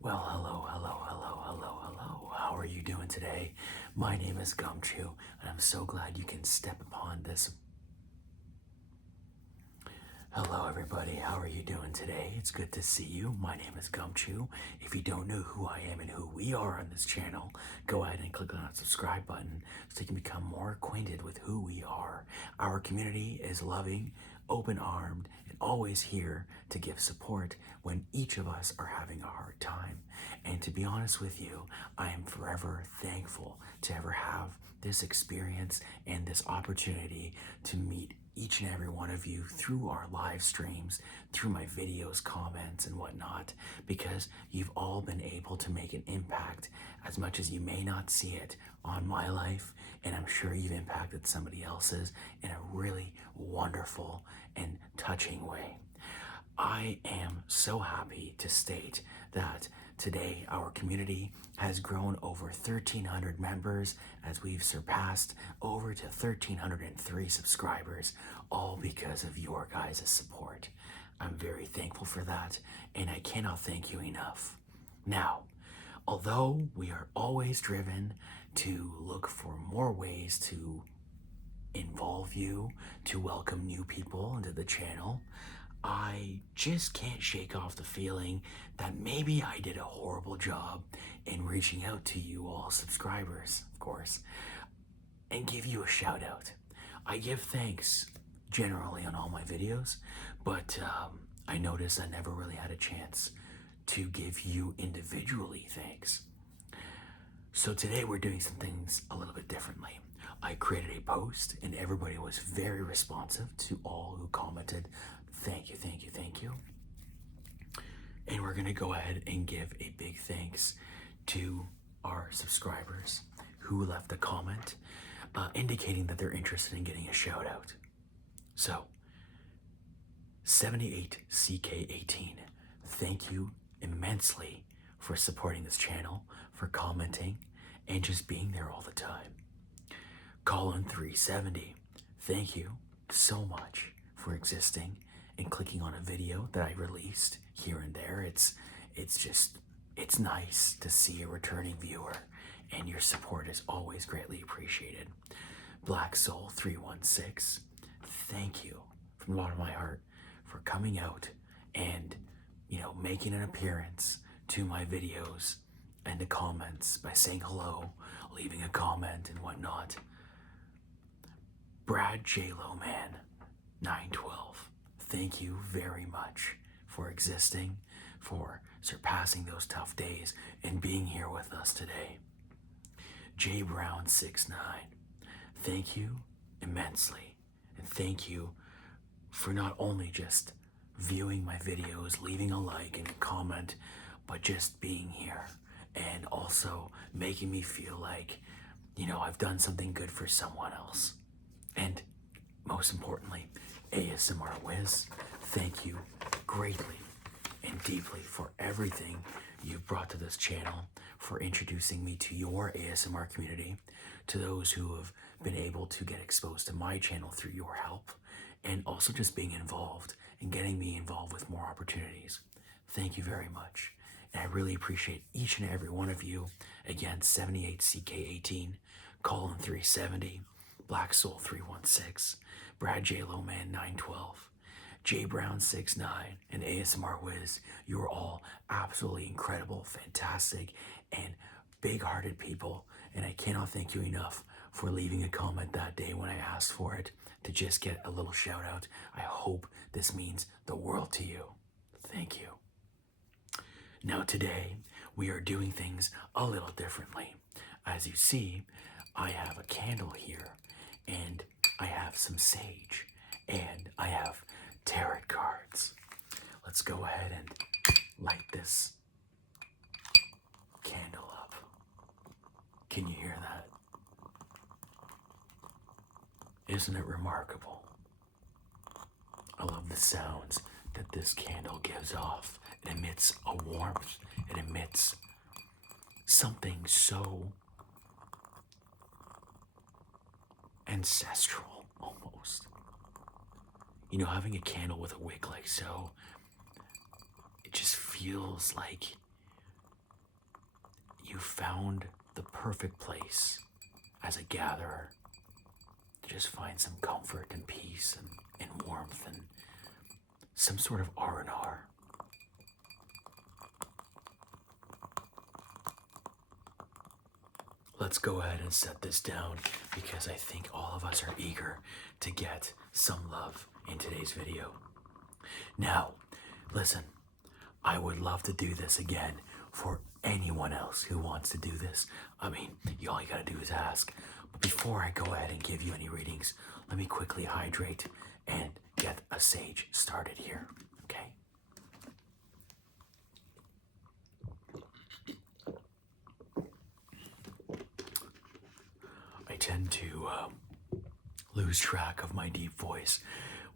Well, hello, hello, hello, hello, hello. How are you doing today? My name is Gumchu, and I'm so glad you can step upon this. Hello, everybody. How are you doing today? It's good to see you. My name is Gumchu. If you don't know who I am and who we are on this channel, go ahead and click on that subscribe button so you can become more acquainted with who we are. Our community is loving, open-armed, and always here to give support when each of us are having a hard time. And to be honest with you, I am forever thankful to ever have this experience and this opportunity to meet each and every one of you through our live streams, through my videos, comments, and whatnot, because you've all been able to make an impact as much as you may not see it on my life, and I'm sure you've impacted somebody else's in a really wonderful and touching way. I am so happy to state that today our community has grown over 1,300 members as we've surpassed over to 1,303 subscribers, all because of your guys' support. I'm very thankful for that, and I cannot thank you enough. Now, although we are always driven to look for more ways to involve you, to welcome new people into the channel, I just can't shake off the feeling that maybe I did a horrible job in reaching out to you all subscribers, of course, and give you a shout out. I give thanks generally on all my videos, but I noticed I never really had a chance to give you individually thanks. So today we're doing some things a little bit differently. I created a post and everybody was very responsive to all who commented. Thank you, thank you, thank you. And we're gonna go ahead and give a big thanks to our subscribers who left a comment indicating that they're interested in getting a shout out. So, 78CK18, thank you immensely for supporting this channel, for commenting, and just being there all the time. Colin370, thank you so much for existing and clicking on a video that I released here and there. It's nice to see a returning viewer, and your support is always greatly appreciated. Black Soul 316, thank you from the bottom of my heart for coming out and making an appearance to my videos and the comments by saying hello, leaving a comment and whatnot. Brad J-Lo Man 912, thank you very much for existing, for surpassing those tough days and being here with us today. J Brown 69, thank you immensely, and thank you for not only just viewing my videos, leaving a like and a comment, but just being here and also making me feel like I've done something good for someone else. And most importantly, ASMR Wiz, thank you greatly and deeply for everything you've brought to this channel, for introducing me to your ASMR community, to those who have been able to get exposed to my channel through your help, and also just being involved and getting me involved with more opportunities. Thank you very much. And I really appreciate each and every one of you. Again, 78CK18, Colin370, Black Soul 316, Brad J Lowman 912, J Brown 69, and ASMR Wiz. You are all absolutely incredible, fantastic, and big-hearted people, and I cannot thank you enough for leaving a comment that day when I asked for it to just get a little shout out. I hope this means the world to you. Thank you. Now today, we are doing things a little differently. As you see, I have a candle here, and I have some sage, and I have tarot cards. Let's go ahead and light this candle up. Can you hear that? Isn't it remarkable? I love the sounds that this candle gives off. It emits a warmth. It emits something so ancestral, almost. Having a candle with a wick like so, it just feels like you found the perfect place as a gatherer to just find some comfort and peace and warmth and some sort of R&R. Let's go ahead and set this down because I think all of us are eager to get some love in today's video. Now, listen, I would love to do this again for anyone else who wants to do this. I mean, all you gotta do is ask. But before I go ahead and give you any readings, let me quickly hydrate and get a sage started here, okay? I tend to lose track of my deep voice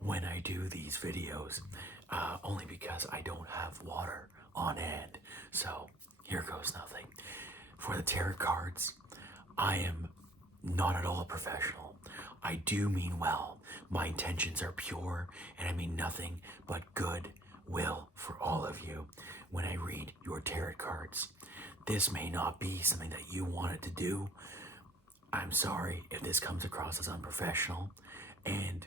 when I do these videos, only because I don't have water on hand. So here goes nothing. For the tarot cards, I am not at all a professional. I do mean well. My intentions are pure, and I mean nothing but good will for all of you when I read your tarot cards. This may not be something that you wanted to do. I'm sorry if this comes across as unprofessional and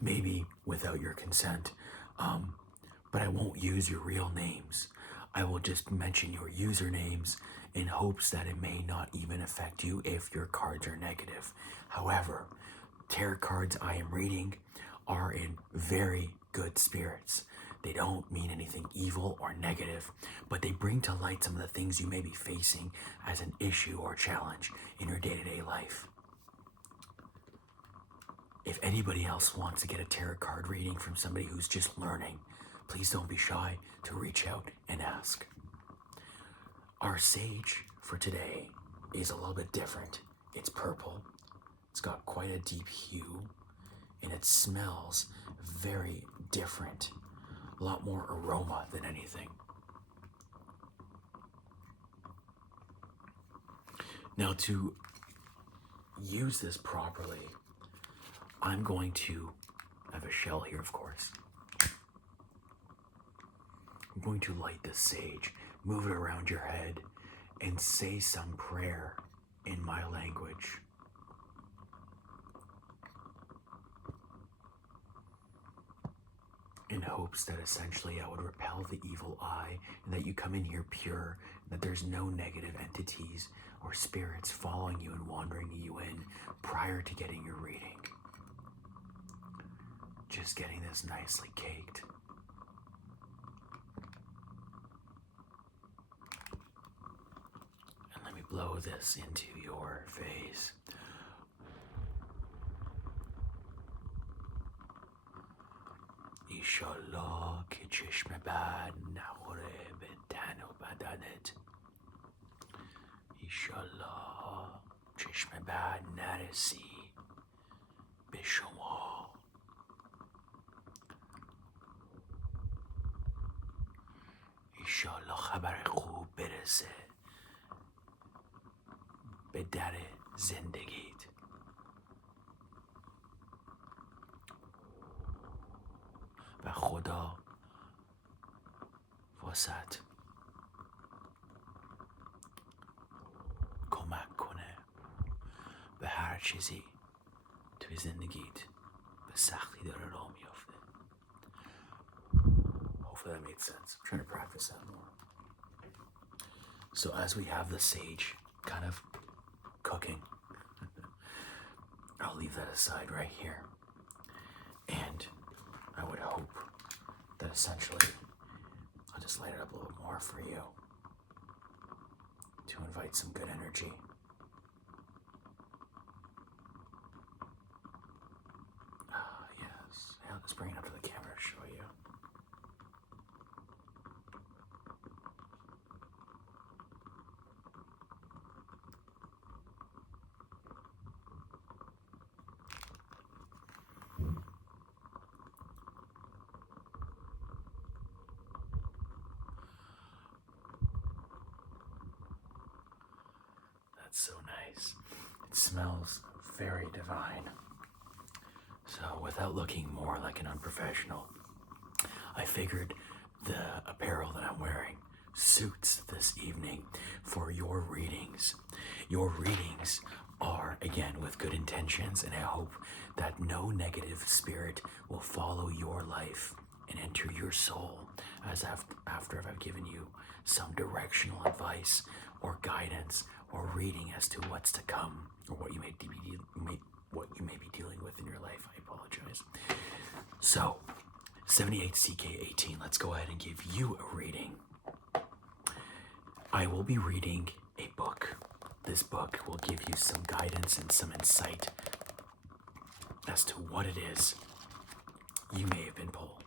maybe without your consent, but I won't use your real names. I will just mention your usernames in hopes that it may not even affect you if your cards are negative. However, tarot cards I am reading are in very good spirits. They don't mean anything evil or negative, but they bring to light some of the things you may be facing as an issue or challenge in your day-to-day life. If anybody else wants to get a tarot card reading from somebody who's just learning, please don't be shy to reach out and ask. Our sage for today is a little bit different. It's purple. It's got quite a deep hue, and it smells very different. A lot more aroma than anything. Now, to use this properly, I'm going to have a shell here, of course. I'm going to light the sage, move it around your head, and say some prayer in my language. In hopes that essentially I would repel the evil eye and that you come in here pure, and that there's no negative entities or spirits following you and wandering you in prior to getting your reading. Just getting this nicely caked. And let me blow this into your face. ایشالله که چشم بد نخوره به تن و بدنت. ایشالله چشم بد نرسی به شما. ایشالله خبر خوب برسه به در زندگیت. و خدا واسط کمک کنه به هر چیزی توی زندگیت به سختی داره راه میافته. Hopefully that made sense. I'm trying to practice that more. So as we have the sage kind of cooking, I'll leave that aside right here. And I would hope that essentially I'll just light it up a little more for you to invite some good energy. Yes. I'll just bring it up to the camera to show you. That's so nice. It smells very divine. So without looking more like an unprofessional, I figured the apparel that I'm wearing suits this evening for your readings. Your readings are, again, with good intentions, and I hope that no negative spirit will follow your life and enter your soul as after I've given you some directional advice or guidance or reading as to what's to come or what you may be dealing with in your life. I apologize. So, 78CK18, let's go ahead and give you a reading. I will be reading a book. This book will give you some guidance and some insight as to what it is you may have been pulled.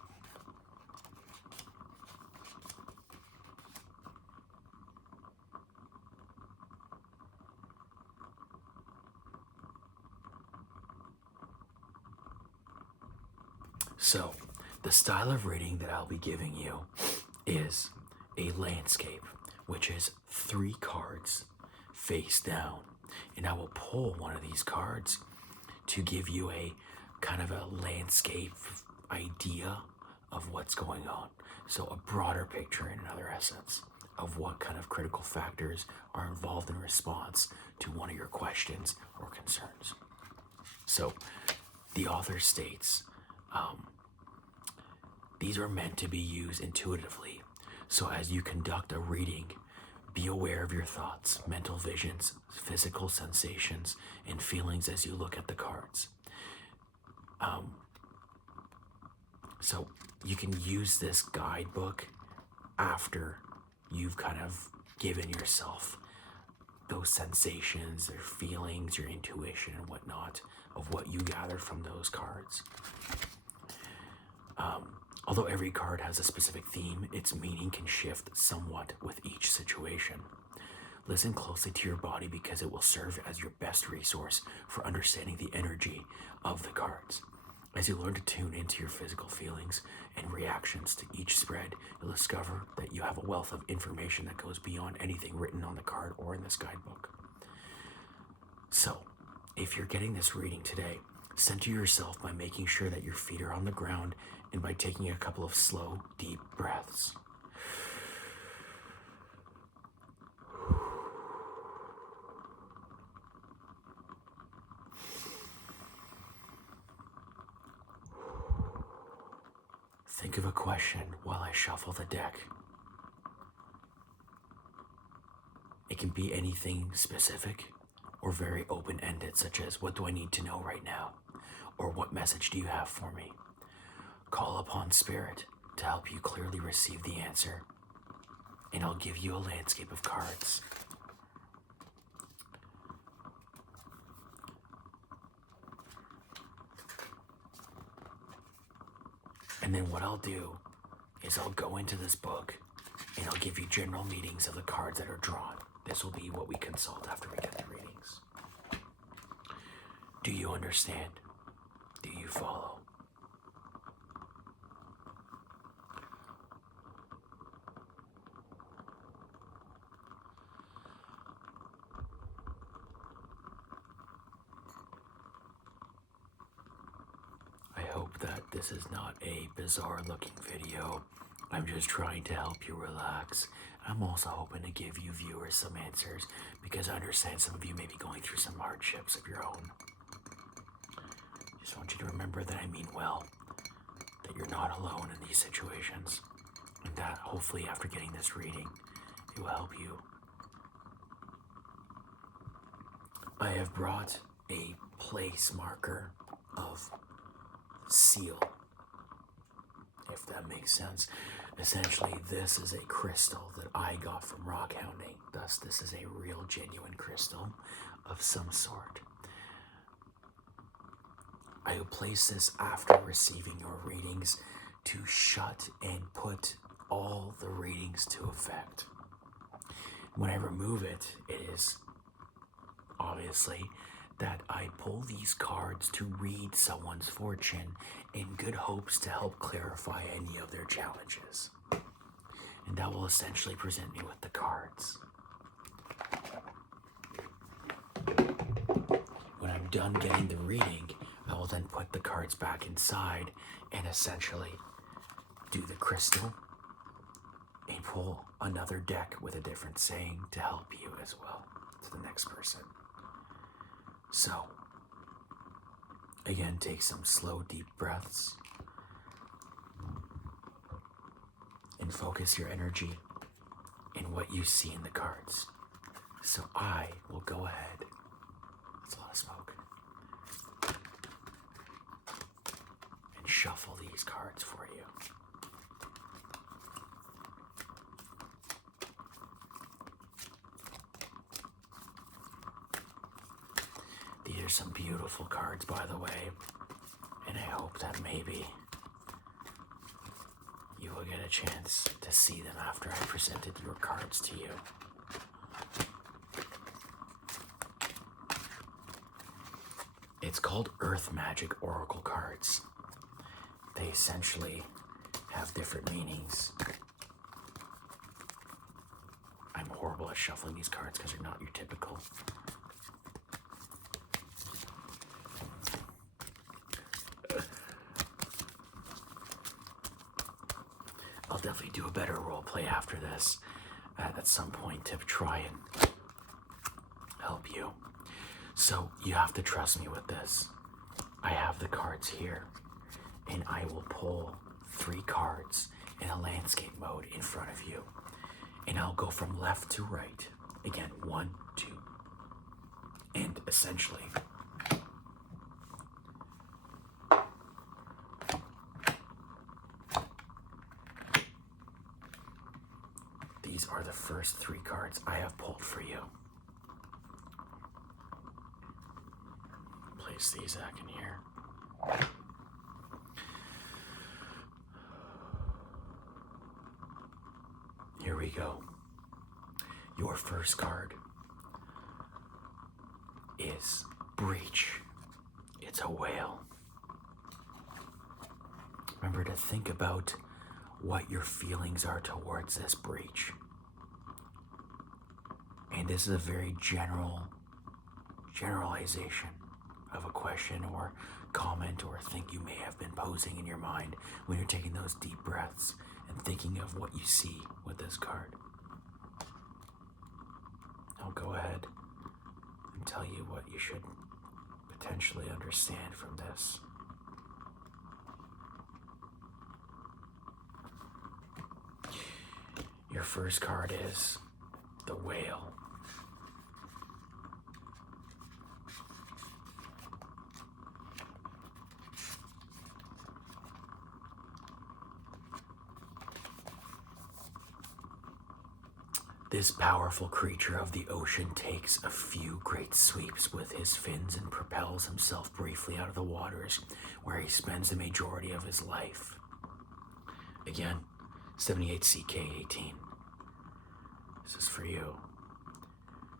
So, the style of reading that I'll be giving you is a landscape, which is 3 cards face down. And I will pull one of these cards to give you a kind of a landscape idea of what's going on. So a broader picture in another essence of what kind of critical factors are involved in response to one of your questions or concerns. So the author states, these are meant to be used intuitively. So as you conduct a reading, be aware of your thoughts, mental visions, physical sensations, and feelings as you look at the cards. So you can use this guidebook after you've kind of given yourself those sensations, their feelings, your intuition and whatnot of what you gathered from those cards. Although every card has a specific theme, its meaning can shift somewhat with each situation. Listen closely to your body because it will serve as your best resource for understanding the energy of the cards. As you learn to tune into your physical feelings and reactions to each spread, you'll discover that you have a wealth of information that goes beyond anything written on the card or in this guidebook. So, if you're getting this reading today, center yourself by making sure that your feet are on the ground and by taking a couple of slow, deep breaths. Think of a question while I shuffle the deck. It can be anything specific or very open-ended, such as, what do I need to know right now? Or what message do you have for me? Call upon Spirit to help you clearly receive the answer, and I'll give you a landscape of cards. And then what I'll do is I'll go into this book and I'll give you general meanings of the cards that are drawn. This will be what we consult after we get the readings. Do you understand? Do you follow? I hope that this is not a bizarre looking video. I'm just trying to help you relax. I'm also hoping to give you viewers some answers because I understand some of you may be going through some hardships of your own. Just want you to remember that I mean well, that you're not alone in these situations, and that hopefully after getting this reading, it will help you. I have brought a place marker of seal, if that makes sense. Essentially, this is a crystal that I got from rock hounding. Thus, this is a real, genuine crystal of some sort. I will place this after receiving your readings to shut and put all the readings to effect. When I remove it, it is obviously that I pull these cards to read someone's fortune in good hopes to help clarify any of their challenges. And that will essentially present me with the cards. When I'm done getting the reading, I will then put the cards back inside and essentially do the crystal and pull another deck with a different saying to help you as well to the next person. So, again, take some slow, deep breaths and focus your energy in what you see in the cards. So I will go ahead. That's a lot of smoke. And shuffle these cards for you. These are some beautiful cards, by the way, and I hope that maybe you will get a chance to see them after I presented your cards to you. It's called Earth Magic Oracle cards. They essentially have different meanings. I'm horrible at shuffling these cards because they're not your typical. I'll definitely do a better role play after this at some point to try and help you. So you have to trust me with this. I have the cards here, and I will pull 3 cards in a landscape mode in front of you. And I'll go from left to right. Again, 1, 2. And essentially, these are the first 3 cards I have pulled for you. Place these back in here. Here we go. Your first card is Breach. It's a whale. Remember to think about what your feelings are towards this breach. And this is a very generalization of a question or comment or thing you may have been posing in your mind when you're taking those deep breaths and thinking of what you see with this card. I'll go ahead and tell you what you should potentially understand from this. Your first card is the whale. This powerful creature of the ocean takes a few great sweeps with his fins and propels himself briefly out of the waters, where he spends the majority of his life. Again, 78 CK18. This is for you.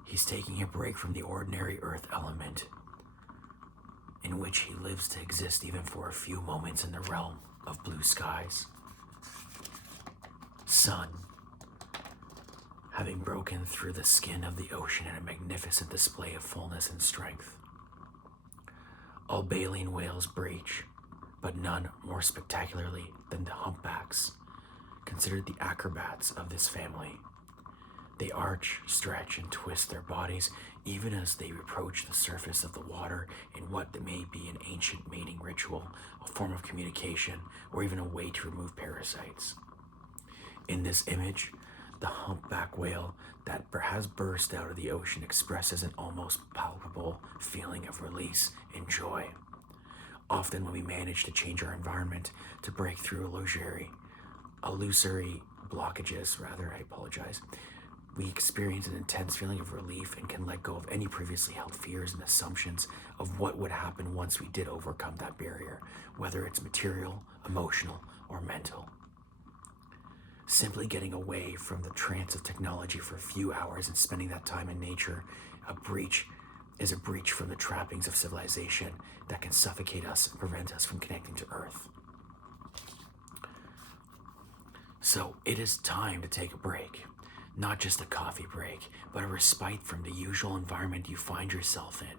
He's taking a break from the ordinary earth element, in which he lives to exist even for a few moments in the realm of blue skies. Sun. Having broken through the skin of the ocean in a magnificent display of fullness and strength. All baleen whales breach, but none more spectacularly than the humpbacks, considered the acrobats of this family. They arch, stretch, and twist their bodies even as they approach the surface of the water in what may be an ancient mating ritual, a form of communication, or even a way to remove parasites. In this image, the humpback whale that has burst out of the ocean expresses an almost palpable feeling of release and joy. Often when we manage to change our environment to break through illusory blockages, we experience an intense feeling of relief and can let go of any previously held fears and assumptions of what would happen once we did overcome that barrier, whether it's material, emotional, or mental. Simply getting away from the trance of technology for a few hours and spending that time in nature, is a breach from the trappings of civilization that can suffocate us and prevent us from connecting to Earth. So it is time to take a break. Not just a coffee break, but a respite from the usual environment you find yourself in.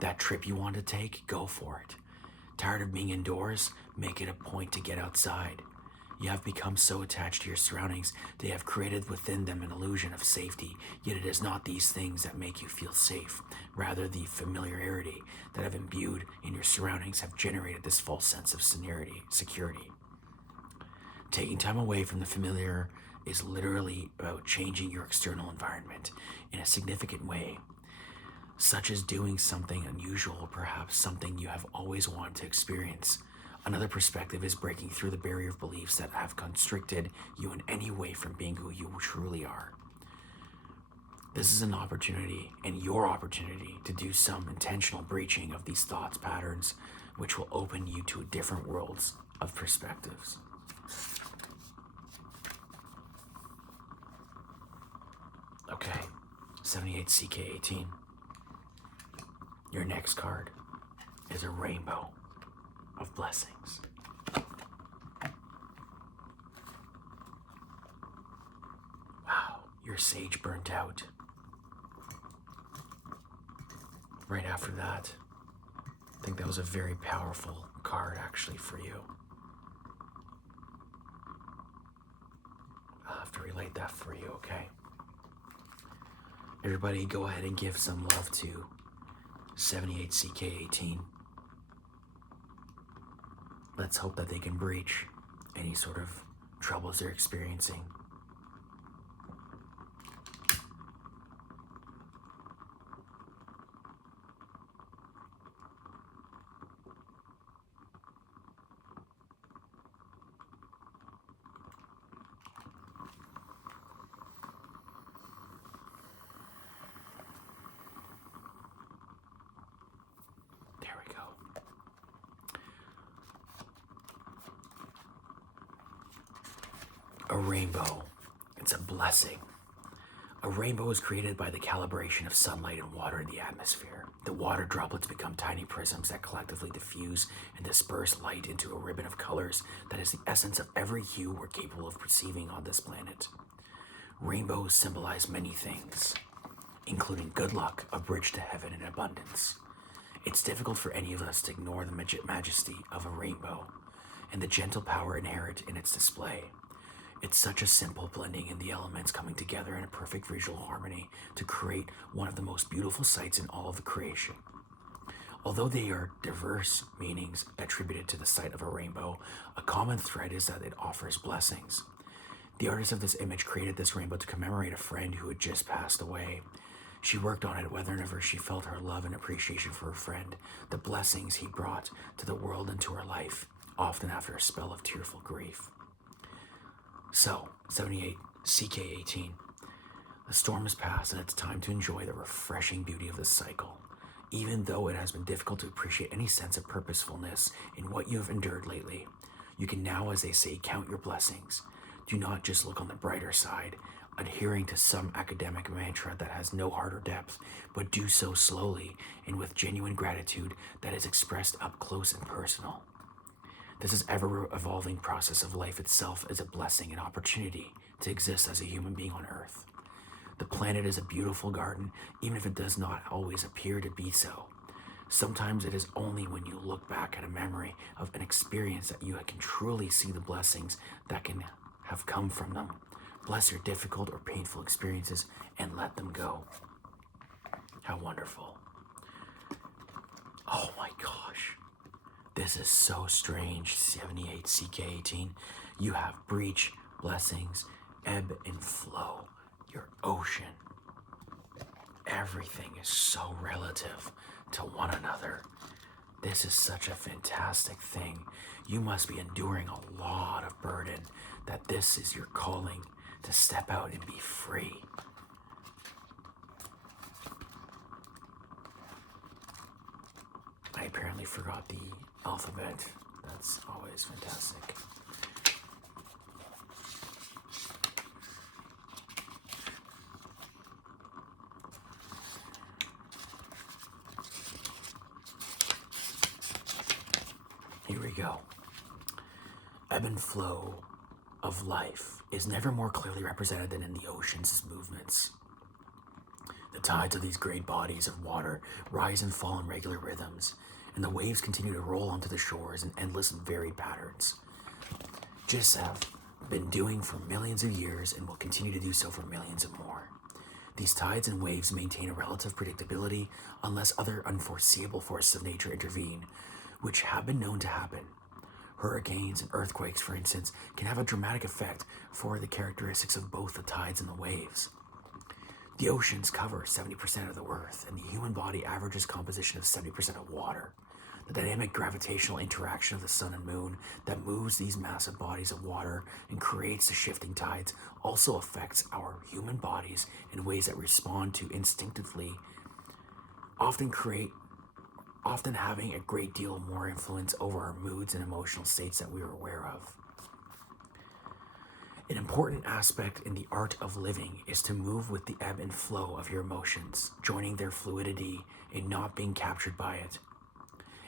That trip you want to take, go for it. Tired of being indoors? Make it a point to get outside. You have become so attached to your surroundings, they have created within them an illusion of safety, yet it is not these things that make you feel safe. Rather, the familiarity that have imbued in your surroundings have generated this false sense of security. Taking time away from the familiar is literally about changing your external environment in a significant way, such as doing something unusual, perhaps something you have always wanted to experience. Another perspective is breaking through the barrier of beliefs that have constricted you in any way from being who you truly are. This is an opportunity, and your opportunity, to do some intentional breaching of these thoughts patterns, which will open you to different worlds of perspectives. Okay, 78 CK18. Your next card is a rainbow of blessings. Wow, your sage burnt out. Right after that, I think that was a very powerful card actually for you. I'll have to relate that for you, okay? Everybody go ahead and give some love to 78 CK18. Let's hope that they can breach any sort of troubles they're experiencing. There we go. A rainbow. It's a blessing. A rainbow is created by the calibration of sunlight and water in the atmosphere. The water droplets become tiny prisms that collectively diffuse and disperse light into a ribbon of colors that is the essence of every hue we're capable of perceiving on this planet. Rainbows symbolize many things, including good luck, a bridge to heaven, and abundance. It's difficult for any of us to ignore the majesty of a rainbow and the gentle power inherent in its display. It's such a simple blending in the elements coming together in a perfect visual harmony to create one of the most beautiful sights in all of the creation. Although they are diverse meanings attributed to the sight of a rainbow, a common thread is that it offers blessings. The artist of this image created this rainbow to commemorate a friend who had just passed away. She worked on it whenever she felt her love and appreciation for her friend, the blessings he brought to the world and to her life, often after a spell of tearful grief. So, 78 CK18. The storm has passed and it's time to enjoy the refreshing beauty of this cycle. Even though it has been difficult to appreciate any sense of purposefulness in what you have endured lately, you can now, as they say, count your blessings. Do not just look on the brighter side, adhering to some academic mantra that has no heart or depth, but do so slowly and with genuine gratitude that is expressed up close and personal. This is ever-evolving process of life itself is a blessing and opportunity to exist as a human being on Earth. The planet is a beautiful garden, even if it does not always appear to be so. Sometimes it is only when you look back at a memory of an experience that you can truly see the blessings that can have come from them. Bless your difficult or painful experiences and let them go. How wonderful. Oh my gosh. This is so strange, 78 CK18. You have breach, blessings, ebb and flow, your ocean. Everything is so relative to one another. This is such a fantastic thing. You must be enduring a lot of burden, that this is your calling to step out and be free. I apparently forgot the alphabet. That's always fantastic. Here we go. Ebb and flow of life is never more clearly represented than in the ocean's movements. The tides of these great bodies of water rise and fall in regular rhythms, and the waves continue to roll onto the shores in endless and varied patterns. just have been doing for millions of years and will continue to do so for millions of more. These tides and waves maintain a relative predictability unless other unforeseeable forces of nature intervene, which have been known to happen. Hurricanes and earthquakes, for instance, can have a dramatic effect for the characteristics of both the tides and the waves. The oceans cover 70% of the Earth, and the human body averages composition of 70% of water. The dynamic gravitational interaction of the sun and moon that moves these massive bodies of water and creates the shifting tides also affects our human bodies in ways that respond to instinctively, often having a great deal more influence over our moods and emotional states that we are aware of. An important aspect in the art of living is to move with the ebb and flow of your emotions, joining their fluidity and not being captured by it.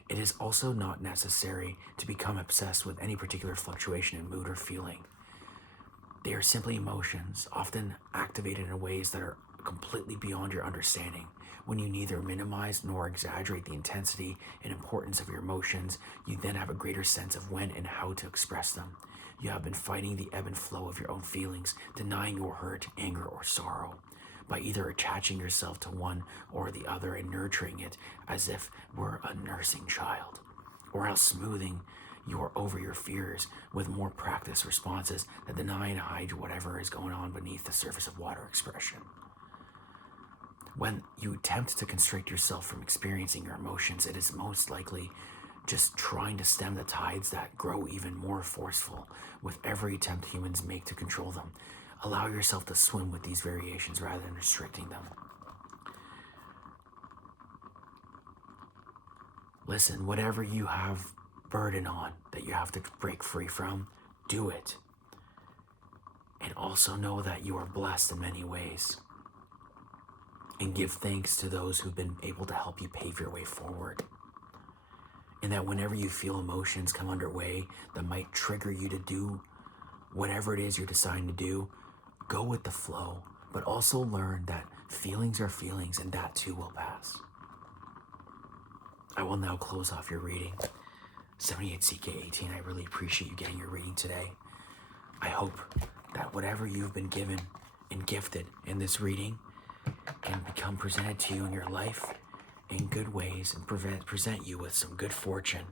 It is also not necessary to become obsessed with any particular fluctuation in mood or feeling. They are simply emotions, often activated in ways that are completely beyond your understanding. When you neither minimize nor exaggerate the intensity and importance of your emotions, you then have a greater sense of when and how to express them. You have been fighting the ebb and flow of your own feelings, denying your hurt, anger, or sorrow, by either attaching yourself to one or the other and nurturing it as if were a nursing child, or else smoothing over your fears with more practiced responses that deny and hide whatever is going on beneath the surface of water expression. When you attempt to constrict yourself from experiencing your emotions, it is most likely just trying to stem the tides that grow even more forceful with every attempt humans make to control them. Allow yourself to swim with these variations rather than restricting them. Listen, whatever you have burden on that you have to break free from, do it. And also know that you are blessed in many ways. And give thanks to those who've been able to help you pave your way forward. And that whenever you feel emotions come underway that might trigger you to do whatever it is you're deciding to do, go with the flow, but also learn that feelings are feelings and that too will pass. I will now close off your reading. 78CK18, I really appreciate you getting your reading today. I hope that whatever you've been given and gifted in this reading can become presented to you in your life in good ways and present you with some good fortune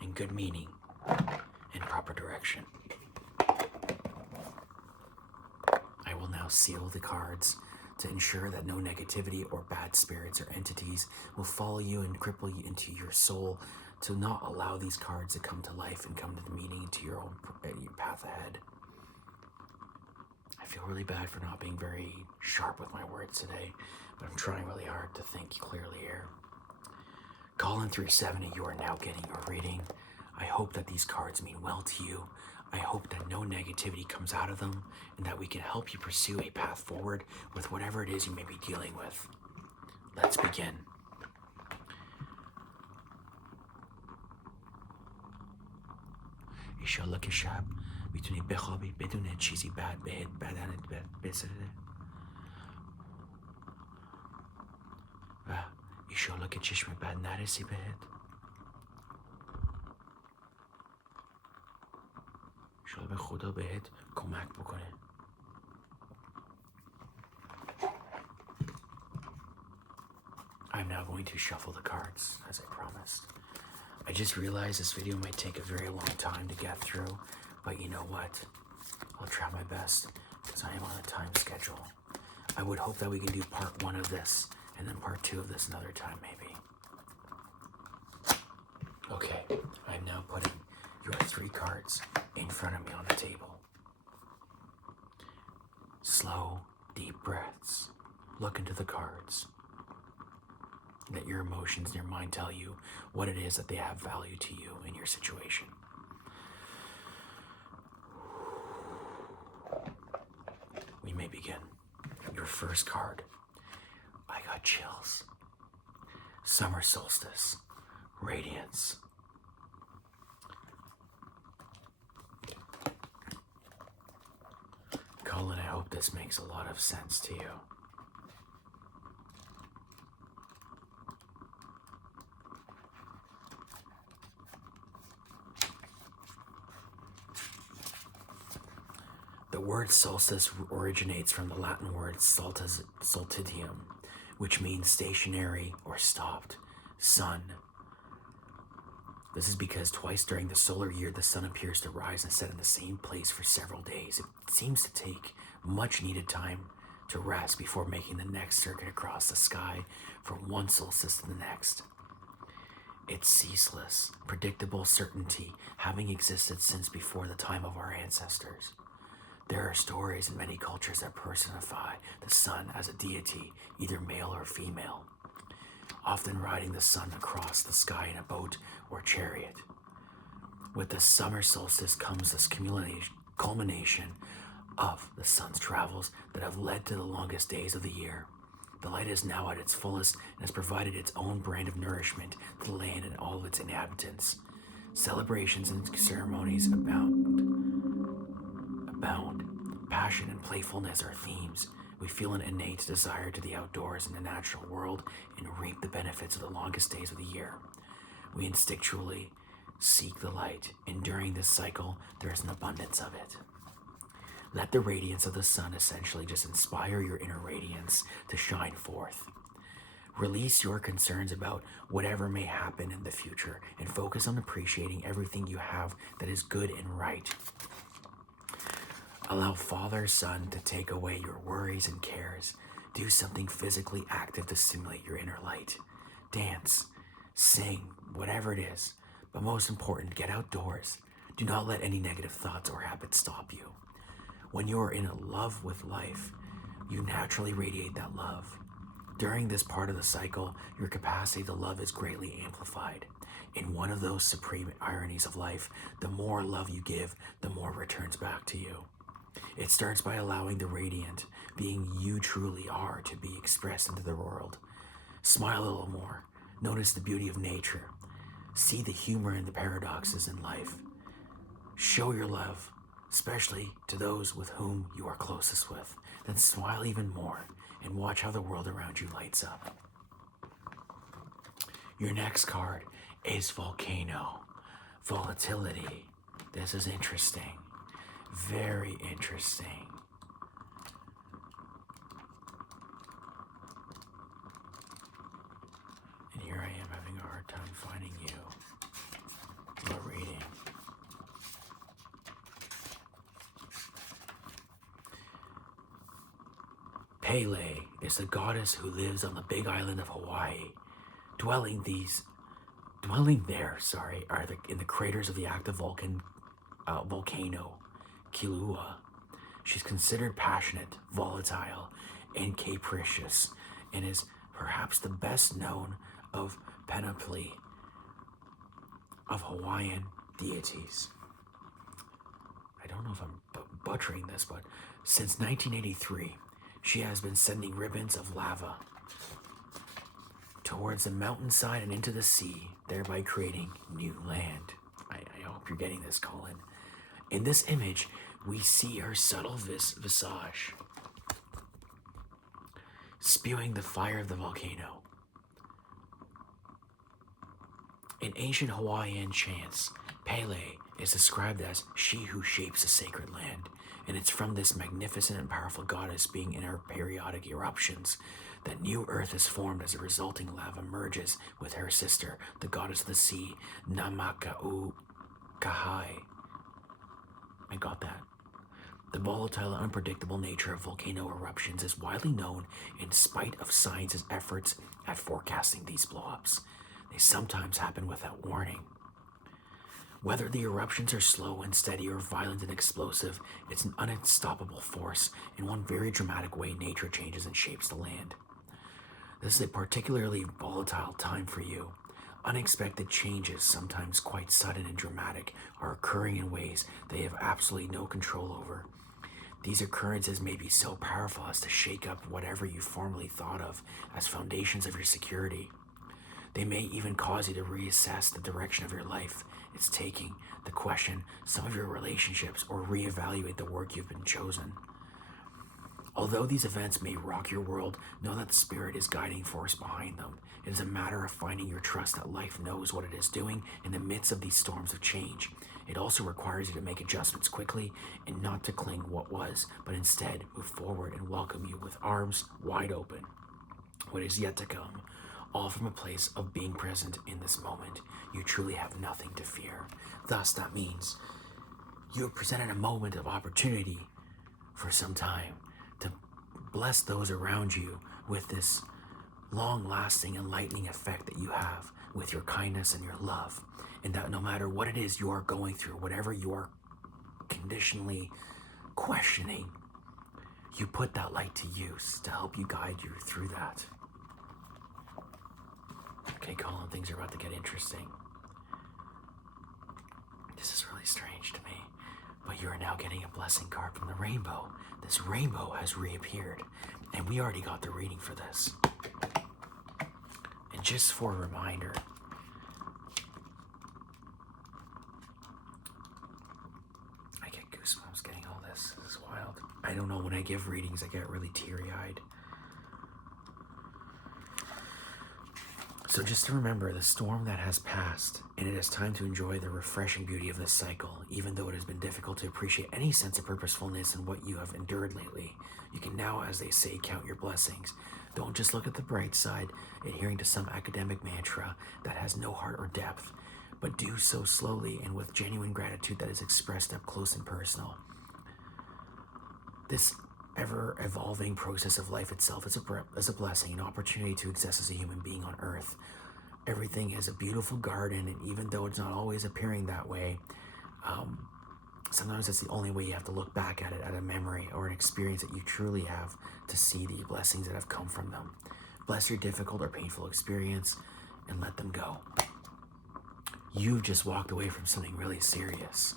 and good meaning and proper direction. I will now seal the cards to ensure that no negativity or bad spirits or entities will follow you and cripple you into your soul, to not allow these cards to come to life and come to the meaning into your own your path ahead. I feel really bad for not being very sharp with my words today, but I'm trying really hard to think clearly here. Colin 370, you are now getting your reading. I hope that these cards mean well to you. I hope that no negativity comes out of them and that we can help you pursue a path forward with whatever it is you may be dealing with. Let's begin. ایشالله که شب میتونی بخوابی بدون چیزی بد بهت بدنت بسره و ایشالله که چشم بد نرسی بهت. ایشالله به خدا بهت کمک بکنه. I'm now going to shuffle the cards as I promised. I just realized this video might take a very long time to get through, but you know what? I'll try my best because I am on a time schedule. I would hope that we can do part 1 of this and then part 2 of this another time maybe. Okay, I'm now putting your 3 cards in front of me on the table. Slow, deep breaths. Look into the cards. Let your emotions and your mind tell you what it is that they have value to you in your situation. We may begin. Your first card. I got chills. Summer solstice. Radiance. Colin, I hope this makes a lot of sense to you. The word solstice originates from the Latin word solstitium, which means stationary or stopped, sun. This is because twice during the solar year, the sun appears to rise and set in the same place for several days. It seems to take much needed time to rest before making the next circuit across the sky from one solstice to the next. Its ceaseless, predictable certainty having existed since before the time of our ancestors. There are stories in many cultures that personify the sun as a deity, either male or female, often riding the sun across the sky in a boat or chariot. With the summer solstice comes this culmination of the sun's travels that have led to the longest days of the year. The light is now at its fullest and has provided its own brand of nourishment to the land and all of its inhabitants. Celebrations and ceremonies abound. Passion and playfulness are themes. We feel an innate desire to the outdoors and the natural world and reap the benefits of the longest days of the year. We instinctually seek the light, and during this cycle, there is an abundance of it. Let the radiance of the sun essentially just inspire your inner radiance to shine forth. Release your concerns about whatever may happen in the future and focus on appreciating everything you have that is good and right. Allow Father, Son to take away your worries and cares. Do something physically active to stimulate your inner light. Dance, sing, whatever it is. But most important, get outdoors. Do not let any negative thoughts or habits stop you. When you are in love with life, you naturally radiate that love. During this part of the cycle, your capacity to love is greatly amplified. In one of those supreme ironies of life, the more love you give, the more returns back to you. It starts by allowing the radiant, being you truly are, to be expressed into the world. Smile a little more. Notice the beauty of nature. See the humor and the paradoxes in life. Show your love, especially to those with whom you are closest with. Then smile even more and watch how the world around you lights up. Your next card is Volcano. Volatility. This is interesting. Very interesting. And here I am having a hard time finding you. While reading. Pele is the goddess who lives on the big island of Hawaii. Dwelling there are in the craters of the active volcano Kilauea. She's considered passionate, volatile, and capricious, and is perhaps the best known of panoply of Hawaiian deities. I don't know if I'm butchering this, but since 1983, she has been sending ribbons of lava towards the mountainside and into the sea, thereby creating new land. I hope you're getting this, Colin. In this image, we see her subtle visage, spewing the fire of the volcano. In ancient Hawaiian chants, Pele is described as she who shapes the sacred land, and it's from this magnificent and powerful goddess being in her periodic eruptions that new earth is formed as the resulting lava merges with her sister, the goddess of the sea, Namakau Kahai. I got that. The volatile and unpredictable nature of volcano eruptions is widely known in spite of science's efforts at forecasting these blow-ups. They sometimes happen without warning. Whether the eruptions are slow and steady or violent and explosive, it's an unstoppable force. In one very dramatic way, nature changes and shapes the land. This is a particularly volatile time for you. Unexpected changes, sometimes quite sudden and dramatic, are occurring in ways they have absolutely no control over. These occurrences may be so powerful as to shake up whatever you formerly thought of as foundations of your security. They may even cause you to reassess the direction of your life it's taking, to question some of your relationships, or reevaluate the work you've been chosen. Although these events may rock your world, know that the Spirit is guiding force behind them. It is a matter of finding your trust that life knows what it is doing in the midst of these storms of change. It also requires you to make adjustments quickly and not to cling what was, but instead move forward and welcome you with arms wide open. What is yet to come, all from a place of being present in this moment. You truly have nothing to fear. Thus, that means you have presented a moment of opportunity for some time to bless those around you with this long-lasting, enlightening effect that you have with your kindness and your love. And that no matter what it is you are going through, whatever you are conditionally questioning, you put that light to use to help you guide you through that. Okay, Colin, things are about to get interesting. This is really strange to me, but you are now getting a blessing card from the rainbow. This rainbow has reappeared, and we already got the reading for this. And just for a reminder, I get goosebumps getting all this. This is wild. I don't know, when I give readings, I get really teary-eyed. So just to remember the storm that has passed, and it is time to enjoy the refreshing beauty of this cycle. Even though it has been difficult to appreciate any sense of purposefulness in what you have endured lately, you can now, as they say, count your blessings. Don't just look at the bright side, adhering to some academic mantra that has no heart or depth, but do so slowly and with genuine gratitude that is expressed up close and personal. This ever-evolving process of life itself is a blessing, an opportunity to exist as a human being on Earth. Everything is a beautiful garden, and even though it's not always appearing that way, sometimes it's the only way you have to look back at it, at a memory or an experience that you truly have to see the blessings that have come from them. Bless your difficult or painful experience and let them go. You've just walked away from something really serious.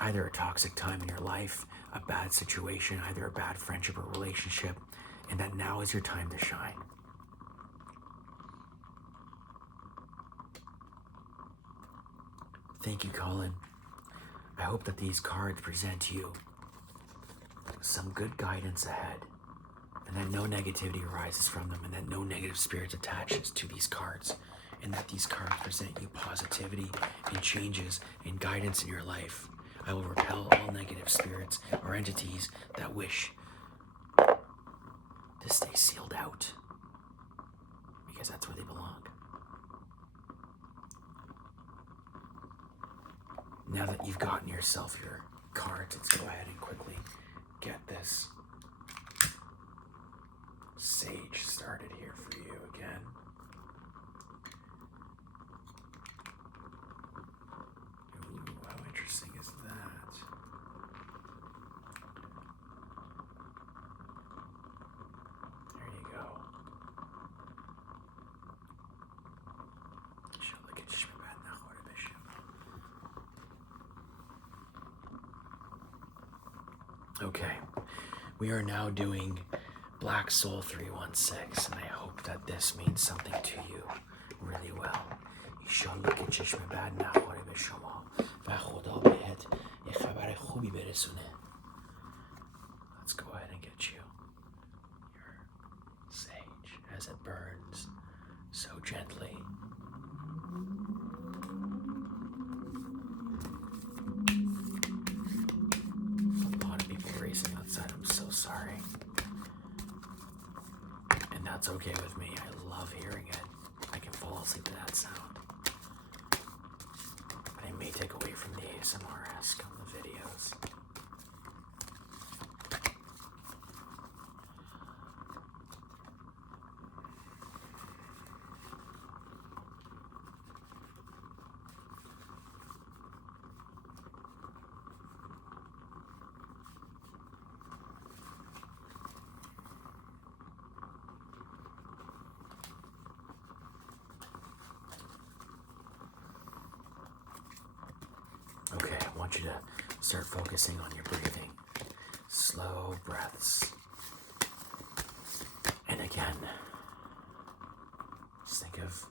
Either a toxic time in your life, a bad situation, either a bad friendship or relationship, and that now is your time to shine. Thank you, Colin. I hope that these cards present you some good guidance ahead, and that no negativity arises from them, and that no negative spirits attaches to these cards, and that these cards present you positivity and changes and guidance in your life. I will repel all negative spirits or entities that wish to stay sealed out, because that's where they belong. Now that you've gotten yourself your cards, let's go ahead and quickly get this sage started here for you again. Ooh, how interesting is that? There you go. Okay, we are now doing Black Soul 316, and I hope that this means something to you really well. Let's go ahead and get you your sage as it burns so gently. Outside, I'm so sorry. And that's okay with me. I love hearing it. I can fall asleep to that sound. But I may take away from the ASMR-esque on the videos. Okay, I want you to start focusing on your breathing. Slow breaths. And again, just think of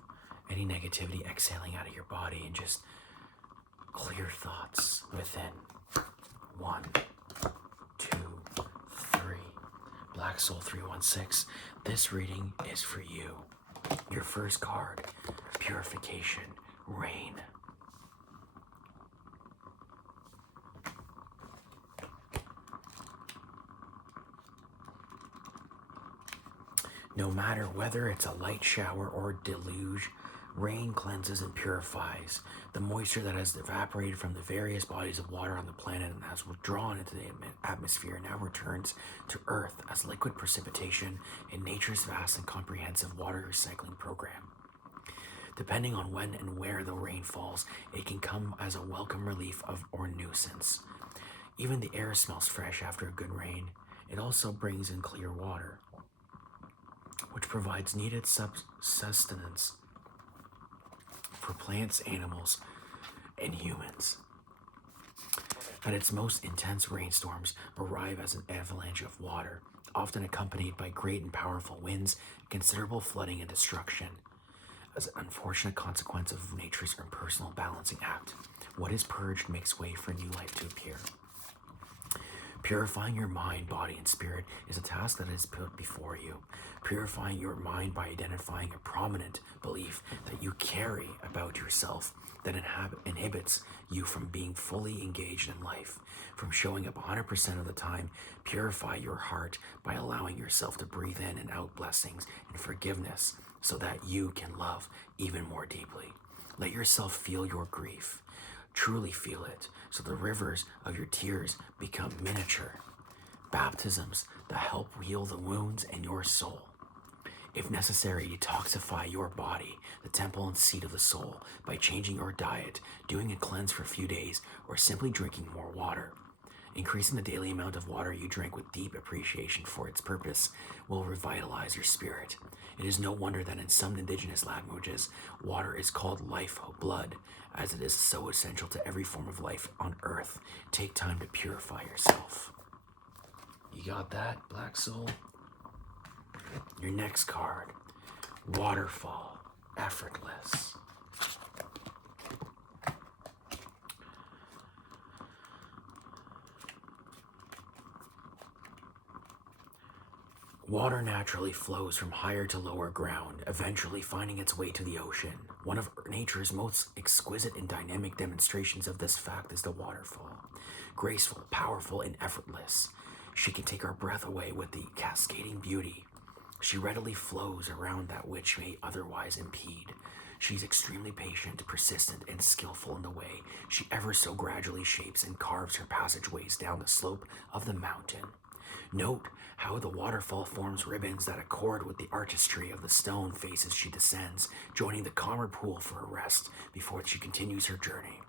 any negativity exhaling out of your body and just clear thoughts within. 1, 2, Black Soul 316, this reading is for you. Your first card, Purification, Rain. No matter whether it's a light shower or deluge, rain cleanses and purifies. The moisture that has evaporated from the various bodies of water on the planet and has withdrawn into the atmosphere now returns to Earth as liquid precipitation in nature's vast and comprehensive water recycling program. Depending on when and where the rain falls, it can come as a welcome relief or nuisance. Even the air smells fresh after a good rain. It also brings in clear water, which provides needed sustenance for plants, animals, and humans. At its most intense, rainstorms arrive as an avalanche of water, often accompanied by great and powerful winds, considerable flooding and destruction. As an unfortunate consequence of nature's impersonal balancing act, what is purged makes way for new life to appear. Purifying your mind, body, and spirit is a task that is put before you. Purifying your mind by identifying a prominent belief that you carry about yourself that inhibits you from being fully engaged in life, from showing up 100% of the time. Purify your heart by allowing yourself to breathe in and out blessings and forgiveness so that you can love even more deeply. Let yourself feel your grief. Truly feel it, so the rivers of your tears become miniature baptisms that help heal the wounds in your soul. If necessary, detoxify your body, the temple and seat of the soul, by changing your diet, doing a cleanse for a few days, or simply drinking more water. Increasing the daily amount of water you drink with deep appreciation for its purpose will revitalize your spirit. It is no wonder that in some indigenous languages, water is called life blood, as it is so essential to every form of life on earth. Take time to purify yourself. You got that, Black Soul? Your next card, Waterfall, Effortless. Water naturally flows from higher to lower ground, eventually finding its way to the ocean. One of nature's most exquisite and dynamic demonstrations of this fact is the waterfall. Graceful, powerful, and effortless, she can take our breath away with the cascading beauty. She readily flows around that which may otherwise impede. She's extremely patient, persistent, and skillful in the way she ever so gradually shapes and carves her passageways down the slope of the mountain. Note how the waterfall forms ribbons that accord with the artistry of the stone faces she descends, joining the calmer pool for a rest before she continues her journey.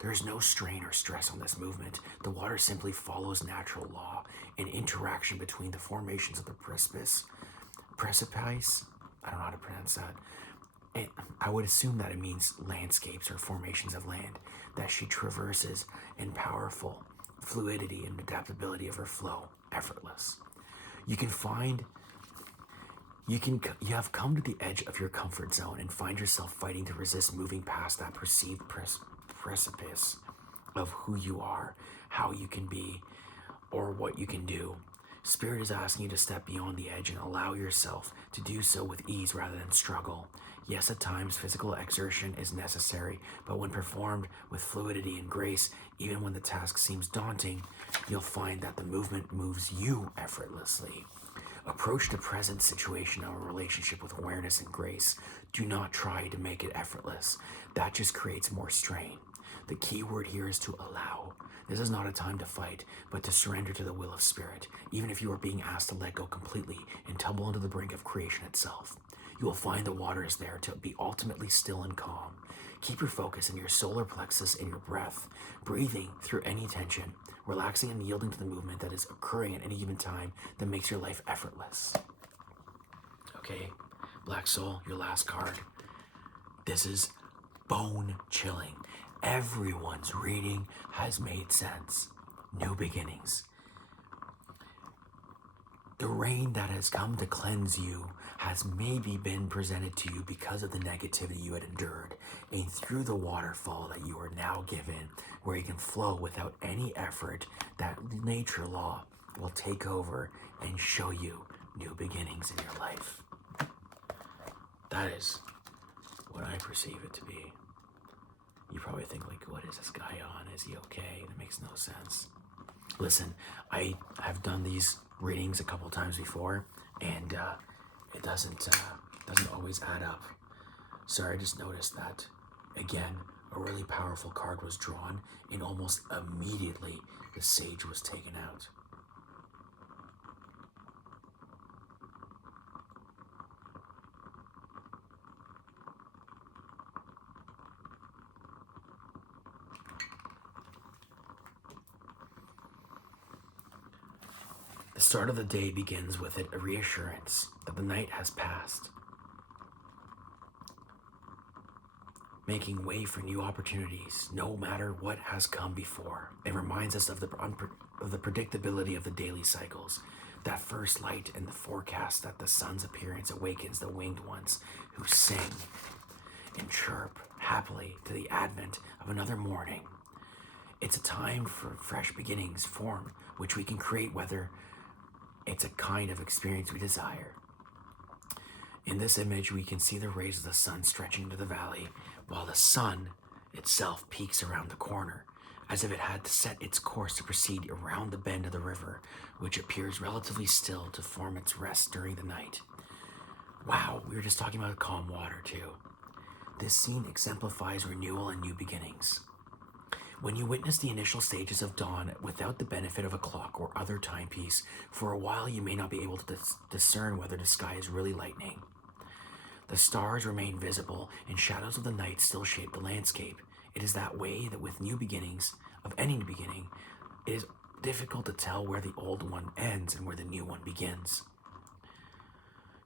There is no strain or stress on this movement. The water simply follows natural law, an interaction between the formations of the precipice, I don't know how to pronounce that. I would assume that it means landscapes or formations of land that she traverses in powerful fluidity and adaptability of her flow, effortless. You have come to the edge of your comfort zone and find yourself fighting to resist moving past that perceived precipice of who you are, how you can be, or what you can do. Spirit is asking you to step beyond the edge and allow yourself to do so with ease rather than struggle. Yes, at times physical exertion is necessary, but when performed with fluidity and grace, even when the task seems daunting, you'll find that the movement moves you effortlessly. Approach the present situation of a relationship with awareness and grace. Do not try to make it effortless. That just creates more strain. The key word here is to allow. This is not a time to fight, but to surrender to the will of Spirit, even if you are being asked to let go completely and tumble into the brink of creation itself. You will find the water is there to be ultimately still and calm. Keep your focus in your solar plexus and your breath, breathing through any tension, relaxing and yielding to the movement that is occurring at any given time that makes your life effortless. Okay, Black Soul, your last card. This is bone chilling. Everyone's reading has made sense. New beginnings. The rain that has come to cleanse you has maybe been presented to you because of the negativity you had endured, and through the waterfall that you are now given, where you can flow without any effort, that nature law will take over and show you new beginnings in your life. That is what I perceive it to be. You probably think, like, what is this guy on? Is he okay? That makes no sense. Listen, I have done these readings a couple times before, and it doesn't always add up. Sorry, I just noticed that. Again, a really powerful card was drawn, and almost immediately the sage was taken out. The start of the day begins with a reassurance that the night has passed, making way for new opportunities, no matter what has come before. It reminds us of the predictability of the daily cycles, that first light in the forecast, that the sun's appearance awakens the winged ones who sing and chirp happily to the advent of another morning. It's a time for fresh beginnings form, which we can create whether it's a kind of experience we desire. In this image, we can see the rays of the sun stretching into the valley, while the sun itself peeks around the corner, as if it had to set its course to proceed around the bend of the river, which appears relatively still to form its rest during the night. Wow, we were just talking about calm water too. This scene exemplifies renewal and new beginnings. When you witness the initial stages of dawn without the benefit of a clock or other timepiece, for a while you may not be able to discern whether the sky is really lightening. The stars remain visible, and shadows of the night still shape the landscape. It is that way that with new beginnings, of any beginning, it is difficult to tell where the old one ends and where the new one begins.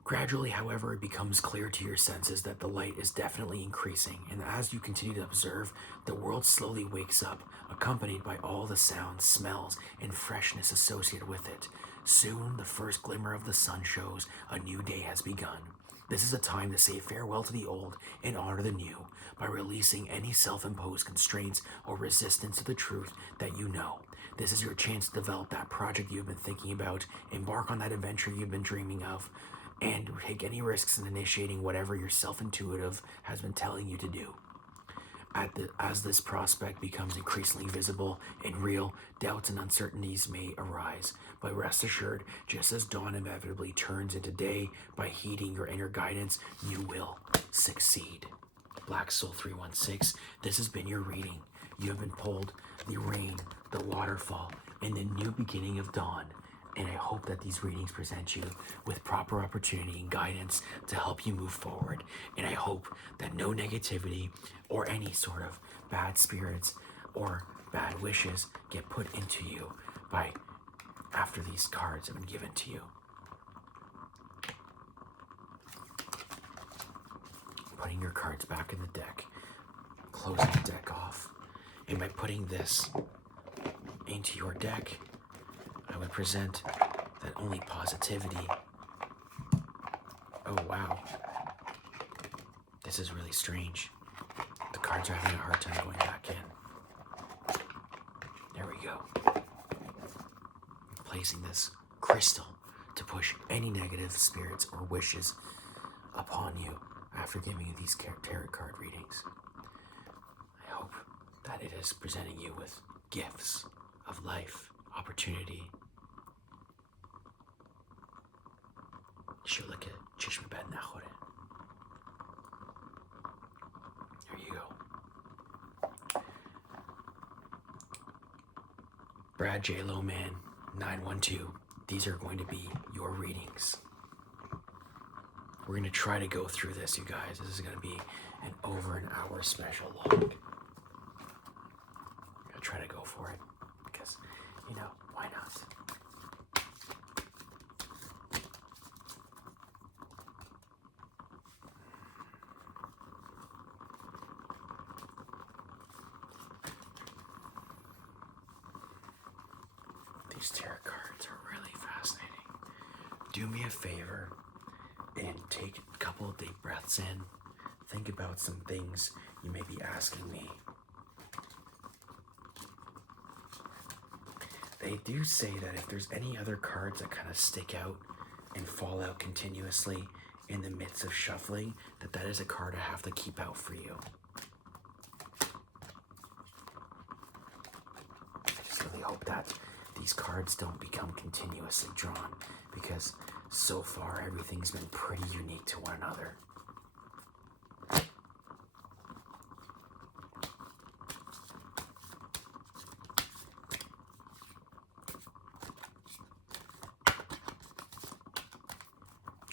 Gradually, however, it becomes clear to your senses that the light is definitely increasing, and as you continue to observe, the world slowly wakes up, accompanied by all the sounds, smells, and freshness associated with it. Soon, the first glimmer of the sun shows a new day has begun. This is a time to say farewell to the old and honor the new by releasing any self-imposed constraints or resistance to the truth that you know. This is your chance to develop that project you've been thinking about, embark on that adventure you've been dreaming of, and take any risks in initiating whatever your self-intuitive has been telling you to do. As this prospect becomes increasingly visible and real, doubts and uncertainties may arise. But rest assured, just as dawn inevitably turns into day, by heeding your inner guidance, you will succeed. Black Soul 316, this has been your reading. You have been pulled the rain, the waterfall, and the new beginning of dawn. And I hope that these readings present you with proper opportunity and guidance to help you move forward. And I hope that no negativity or any sort of bad spirits or bad wishes get put into you after these cards have been given to you. Putting your cards back in the deck, closing the deck off. And by putting this into your deck, I would present that only positivity. Oh, wow. This is really strange. The cards are having a hard time going back in. There we go. Placing this crystal to push any negative spirits or wishes upon you after giving you these tarot card readings. I hope that it is presenting you with gifts of life, opportunity. There you go. Brad J. Lowman 912. These are going to be your readings. We're going to try to go through this, you guys. This is going to be an over an hour special log. I'm going to try to go for it because, why not? These tarot cards are really fascinating. Do me a favor and take a couple of deep breaths in. Think about some things you may be asking me. They do say that if there's any other cards that kind of stick out and fall out continuously in the midst of shuffling, that is a card I have to keep out for you. I just really hope that these cards don't become continuously drawn, because so far everything's been pretty unique to one another.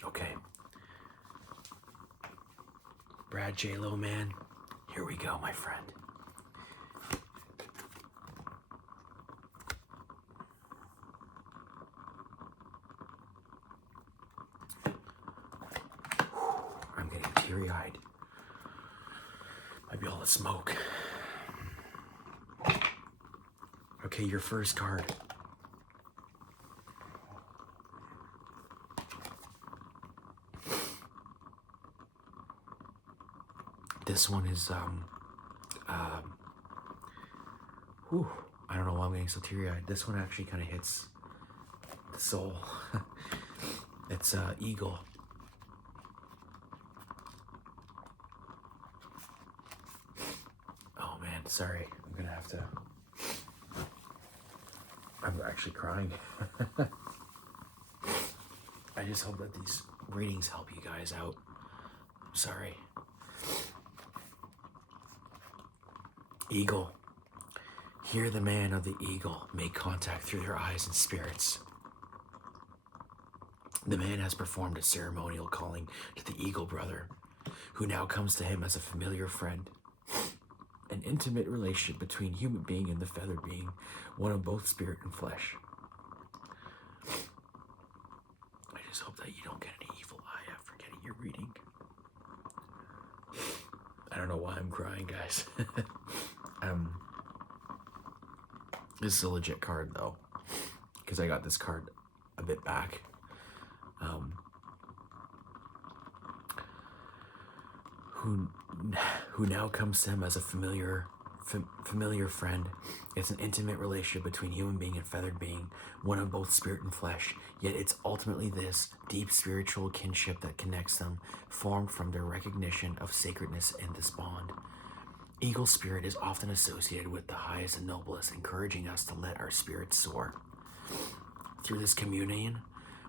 Okay. Brad J-Lo, man. Here we go, my friend. I'm getting teary-eyed. Might be all the smoke. Okay, your first card. This one is, I don't know why I'm getting so teary-eyed. This one actually kind of hits the soul. It's Eagle. Oh man, sorry. I'm gonna have to... I'm actually crying. I just hope that these readings help you guys out. Sorry. Eagle. Hear the man of the eagle make contact through their eyes and spirits. The man has performed a ceremonial calling to the eagle brother, who now comes to him as a familiar friend. An intimate relationship between human being and the feathered being, one of both spirit and flesh. I just hope that you don't get any evil eye after getting your reading. I don't know why I'm crying, guys. This is a legit card though, because I got this card a bit back. Who now comes to him as a familiar friend. It's an intimate relationship between human being and feathered being, one of both spirit and flesh, yet it's ultimately this deep spiritual kinship that connects them, formed from their recognition of sacredness in this bond. Eagle spirit is often associated with the highest and noblest, encouraging us to let our spirits soar. Through this communion,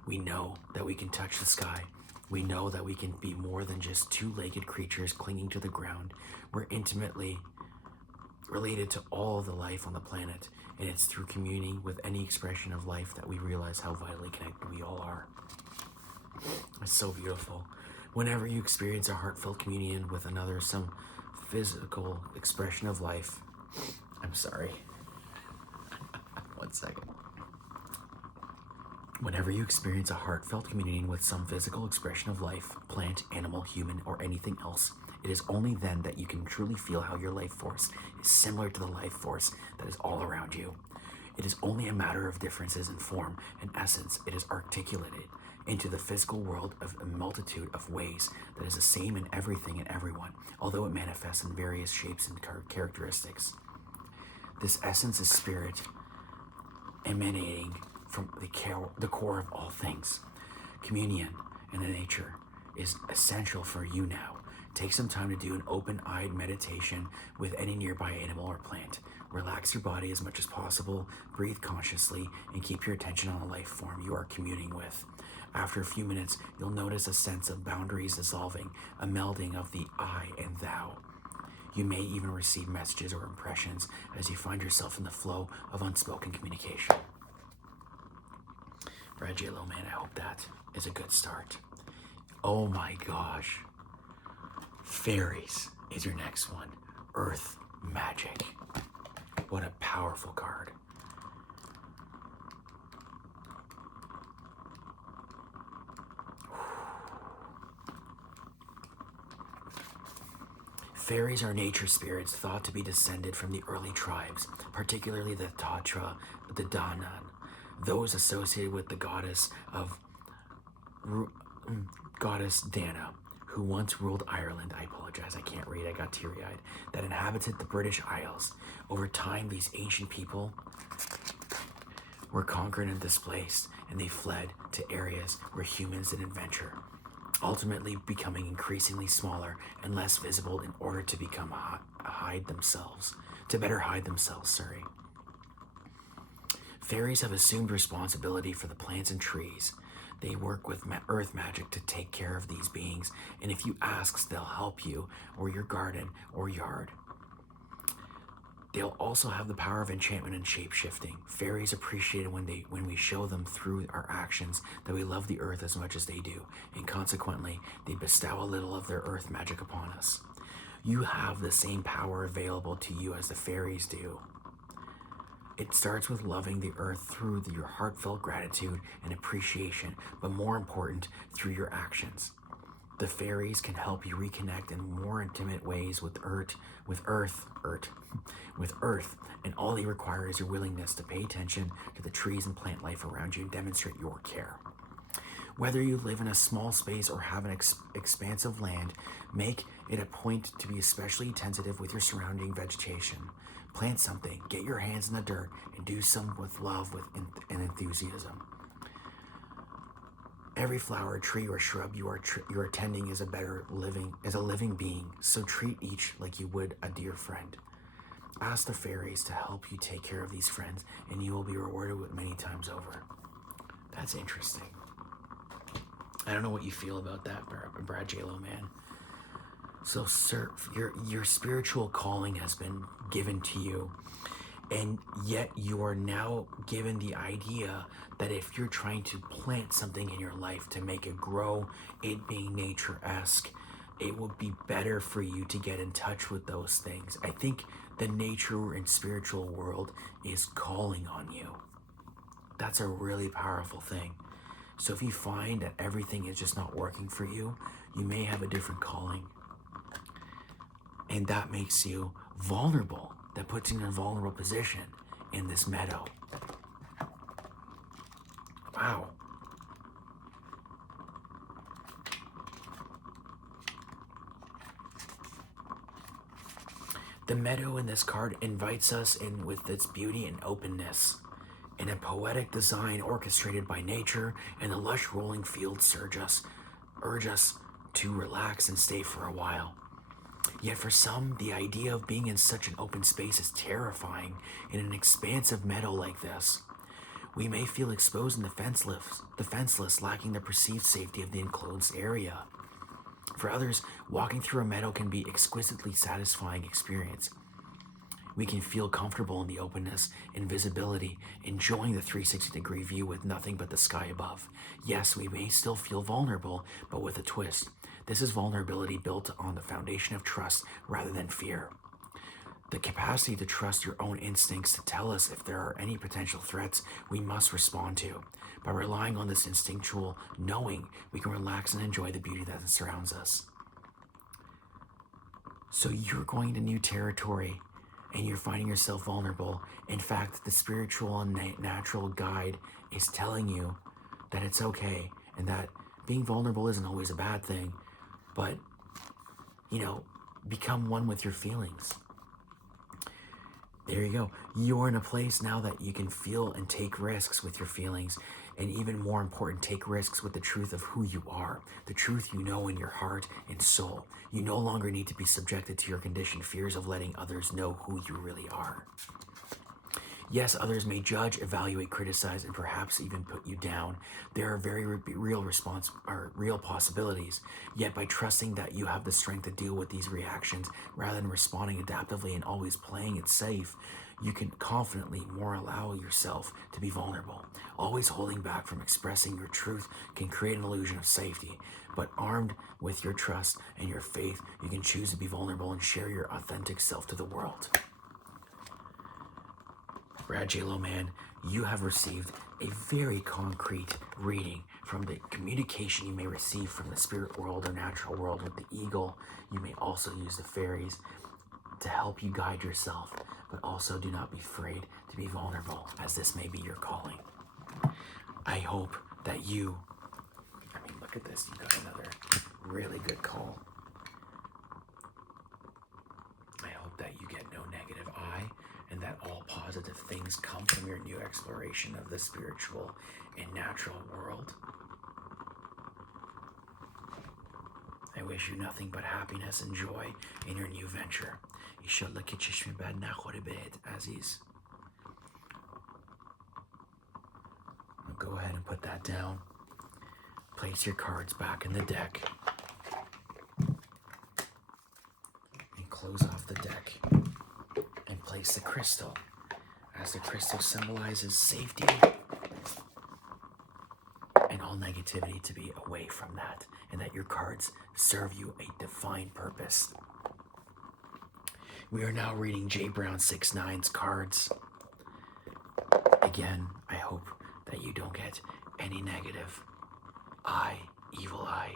we know that we can touch the sky. We know that we can be more than just two-legged creatures clinging to the ground. We're intimately related to all the life on the planet, and it's through communing with any expression of life that we realize how vitally connected we all are. It's so beautiful. Whenever you experience a heartfelt communion with another, some physical expression of life. I'm sorry. 1 second. Whenever you experience a heartfelt communion with some physical expression of life, plant, animal, human, or anything else, it is only then that you can truly feel how your life force is similar to the life force that is all around you. It is only a matter of differences in form and essence. It is articulated into the physical world of a multitude of ways that is the same in everything and everyone, although it manifests in various shapes and characteristics. This essence is spirit emanating from the core of all things. Communion in the nature is essential for you now. Take some time to do an open-eyed meditation with any nearby animal or plant. Relax your body as much as possible, breathe consciously, and keep your attention on the life form you are communing with. After a few minutes, you'll notice a sense of boundaries dissolving, a melding of the I and thou. You may even receive messages or impressions as you find yourself in the flow of unspoken communication. Brad J-Lo, man, I hope that is a good start. Oh my gosh. Fairies is your next one. Earth Magic. What a powerful card. Fairies are nature spirits thought to be descended from the early tribes, particularly the Tatra, the Danan, those associated with the goddess Dana, who once ruled Ireland. I apologize, I can't read, I got teary-eyed. That inhabited the British Isles. Over time, these ancient people were conquered and displaced, and they fled to areas where humans didn't venture, ultimately becoming increasingly smaller and less visible in order to become better hide themselves, sorry. Fairies have assumed responsibility for the plants and trees. They work with earth magic to take care of these beings, and if you ask, they'll help you or your garden or yard. They'll also have the power of enchantment and shape-shifting. Fairies appreciate it when we show them through our actions that we love the earth as much as they do, and consequently, they bestow a little of their earth magic upon us. You have the same power available to you as the fairies do. It starts with loving the earth through your heartfelt gratitude and appreciation, but more important, through your actions. The fairies can help you reconnect in more intimate ways with earth, and all they require is your willingness to pay attention to the trees and plant life around you and demonstrate your care. Whether you live in a small space or have an expansive land, make it a point to be especially attentive with your surrounding vegetation. Plant something, get your hands in the dirt, and do some with love and enthusiasm. Every flower, tree, or shrub you are tending is a living being, so treat each like you would a dear friend. Ask the fairies to help you take care of these friends, and you will be rewarded with many times over. That's interesting. I don't know what you feel about that, Brad J-Lo, man. So, sir, your spiritual calling has been given to you, and yet you are now given the idea that if you're trying to plant something in your life to make it grow, it being nature-esque, it would be better for you to get in touch with those things. I think the nature and spiritual world is calling on you. That's a really powerful thing. So if you find that everything is just not working for you, you may have a different calling. And that makes you vulnerable. That puts you in a vulnerable position in this meadow. Wow. The meadow in this card invites us in with its beauty and openness. In a poetic design orchestrated by nature, and the lush rolling fields urge us to relax and stay for a while. Yet for some, the idea of being in such an open space is terrifying in an expansive meadow like this. We may feel exposed and defenseless, lacking the perceived safety of the enclosed area. For others, walking through a meadow can be an exquisitely satisfying experience. We can feel comfortable in the openness and visibility, enjoying the 360-degree view with nothing but the sky above. Yes, we may still feel vulnerable, but with a twist. This is vulnerability built on the foundation of trust rather than fear. The capacity to trust your own instincts to tell us if there are any potential threats we must respond to. By relying on this instinctual knowing, we can relax and enjoy the beauty that surrounds us. So you're going to new territory and you're finding yourself vulnerable. In fact, the spiritual and natural guide is telling you that it's okay and that being vulnerable isn't always a bad thing, but, become one with your feelings. There you go. You're in a place now that you can feel and take risks with your feelings, and even more important, take risks with the truth of who you are, the truth you know in your heart and soul. You no longer need to be subjected to your conditioned fears of letting others know who you really are. Yes, others may judge, evaluate, criticize, and perhaps even put you down. There are very real possibilities. Yet by trusting that you have the strength to deal with these reactions, rather than responding adaptively and always playing it safe, you can confidently more allow yourself to be vulnerable. Always holding back from expressing your truth can create an illusion of safety. But armed with your trust and your faith, you can choose to be vulnerable and share your authentic self to the world. Brad J-Lo, man, you have received a very concrete reading from the communication you may receive from the spirit world or natural world with the eagle. You may also use the fairies to help you guide yourself, but also do not be afraid to be vulnerable, as this may be your calling. I hope that look at this, you got another really good call. I hope that you get no negative eye, and that all positive things come from your new exploration of the spiritual and natural world. I wish you nothing but happiness and joy in your new venture. İnşallah ki çeşme bad nakhoribet, Aziz. Go ahead and put that down. Place your cards back in the deck. And close off the deck. And place the crystal, as the crystal symbolizes safety and all negativity to be away from that, and that your cards serve you a defined purpose. We are now reading J Brown 69's cards. Again, I hope that you don't get any negative. Evil eye,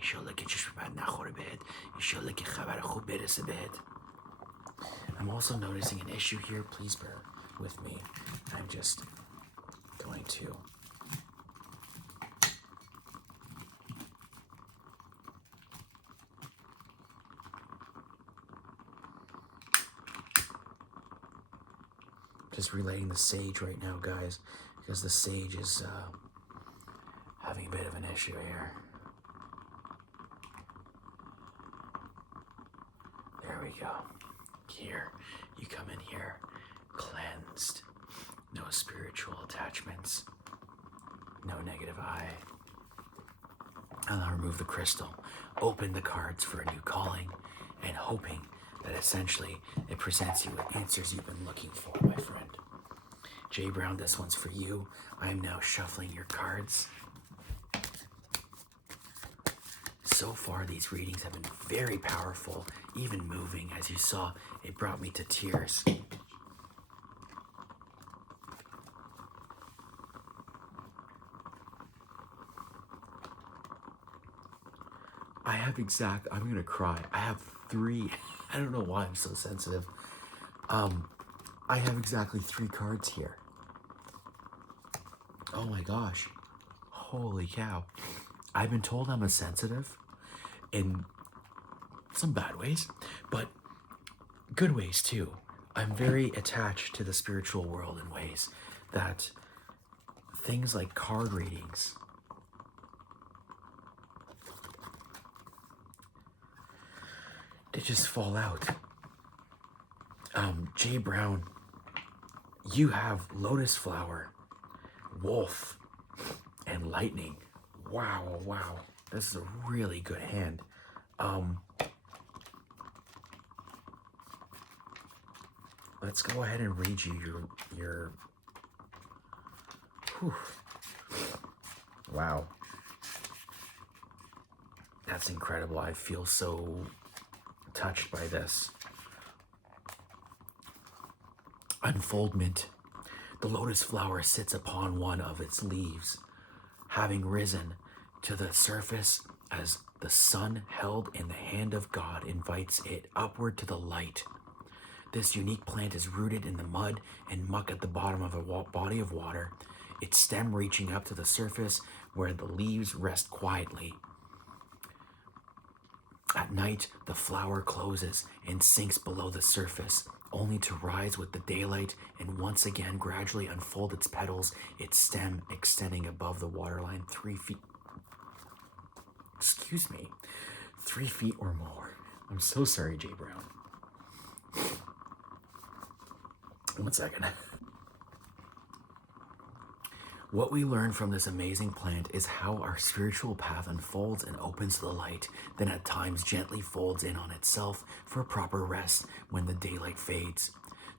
I'm also noticing an issue here. Please bear with me. I'm just going to just relating the sage right now, guys, because the sage is having a bit of an issue here. There we go. Here, you come in here, cleansed, no spiritual attachments, no negative eye. And I'll remove the crystal, open the cards for a new calling, and hoping that essentially it presents you with answers you've been looking for, my friend. J Brown, this one's for you. I am now shuffling your cards. So far, these readings have been very powerful, even moving. As you saw, it brought me to tears. I'm gonna cry. I have 3, I don't know why I'm so sensitive. I have exactly 3 cards here. Oh my gosh. Holy cow. I've been told I'm a sensitive in some bad ways, but good ways too. I'm very attached to the spiritual world in ways that things like card readings, they just fall out. J Brown, you have lotus flower, wolf, and lightning. Wow, wow. This is a really good hand. Let's go ahead and read you your whew. Wow. That's incredible. I feel so touched by this. Unfoldment. The lotus flower sits upon one of its leaves, having risen to the surface as the sun held in the hand of God invites it upward to the light. This unique plant is rooted in the mud and muck at the bottom of a body of water, its stem reaching up to the surface where the leaves rest quietly. At night, the flower closes and sinks below the surface, only to rise with the daylight and once again gradually unfold its petals, its stem extending above the waterline 3 feet. 3 feet or more. I'm so sorry, J Brown. 1 second. What we learn from this amazing plant is how our spiritual path unfolds and opens to the light, then at times gently folds in on itself for proper rest when the daylight fades.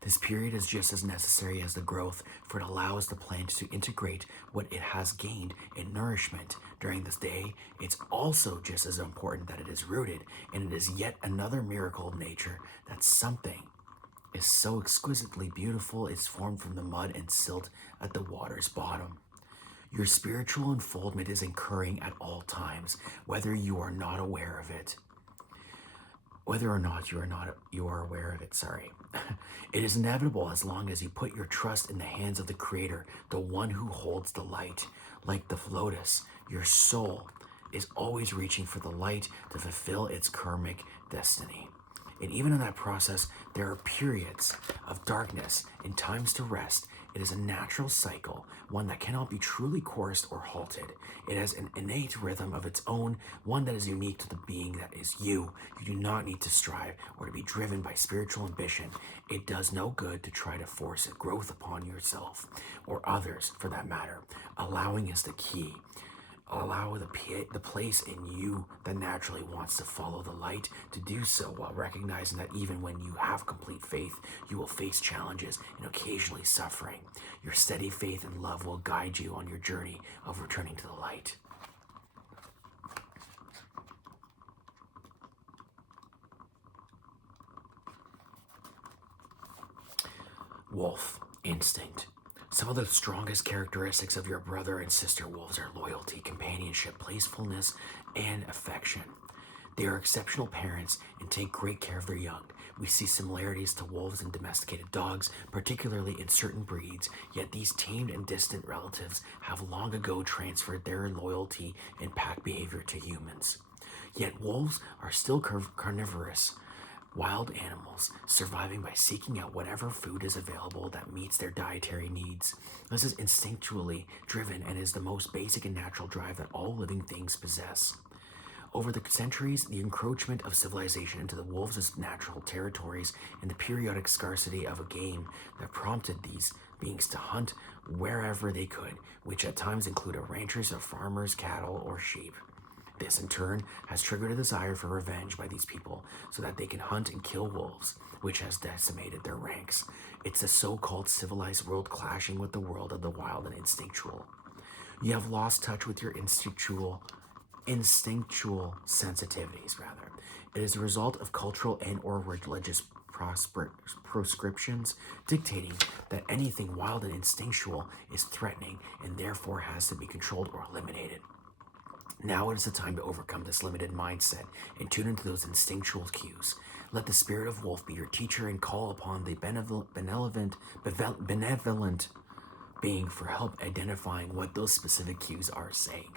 This period is just as necessary as the growth, for it allows the plant to integrate what it has gained in nourishment during this day. It's also just as important that it is rooted, and it is yet another miracle of nature that something is so exquisitely beautiful is formed from the mud and silt at the water's bottom. Your spiritual unfoldment is occurring at all times, whether you are not aware of it. Whether or not you are aware of it, sorry. It is inevitable as long as you put your trust in the hands of the Creator, the one who holds the light. Like the lotus, your soul is always reaching for the light to fulfill its karmic destiny. And even in that process, there are periods of darkness and times to rest. It is a natural cycle, one that cannot be truly coerced or halted. It has an innate rhythm of its own, one that is unique to the being that is you. You do not need to strive or to be driven by spiritual ambition. It does no good to try to force growth upon yourself, or others for that matter. Allowing is the key. Allow the place in you that naturally wants to follow the light to do so, while recognizing that even when you have complete faith, you will face challenges and occasionally suffering. Your steady faith and love will guide you on your journey of returning to the light. Wolf instinct. Some of the strongest characteristics of your brother and sister wolves are loyalty, companionship, playfulness, and affection. They are exceptional parents and take great care of their young. We see similarities to wolves and domesticated dogs, particularly in certain breeds, yet these tamed and distant relatives have long ago transferred their loyalty and pack behavior to humans. Yet wolves are still carnivorous, wild animals, surviving by seeking out whatever food is available that meets their dietary needs. This is instinctually driven and is the most basic and natural drive that all living things possess. Over the centuries, the encroachment of civilization into the wolves' natural territories and the periodic scarcity of a game that prompted these beings to hunt wherever they could, which at times include ranchers of farmers' cattle or sheep. This, in turn, has triggered a desire for revenge by these people so that they can hunt and kill wolves, which has decimated their ranks. It's the so-called civilized world clashing with the world of the wild and instinctual. You have lost touch with your instinctual sensitivities, rather. It is a result of cultural and or religious proscriptions dictating that anything wild and instinctual is threatening and therefore has to be controlled or eliminated. Now it is the time to overcome this limited mindset and tune into those instinctual cues. Let the spirit of wolf be your teacher and call upon the benevolent being for help identifying what those specific cues are saying.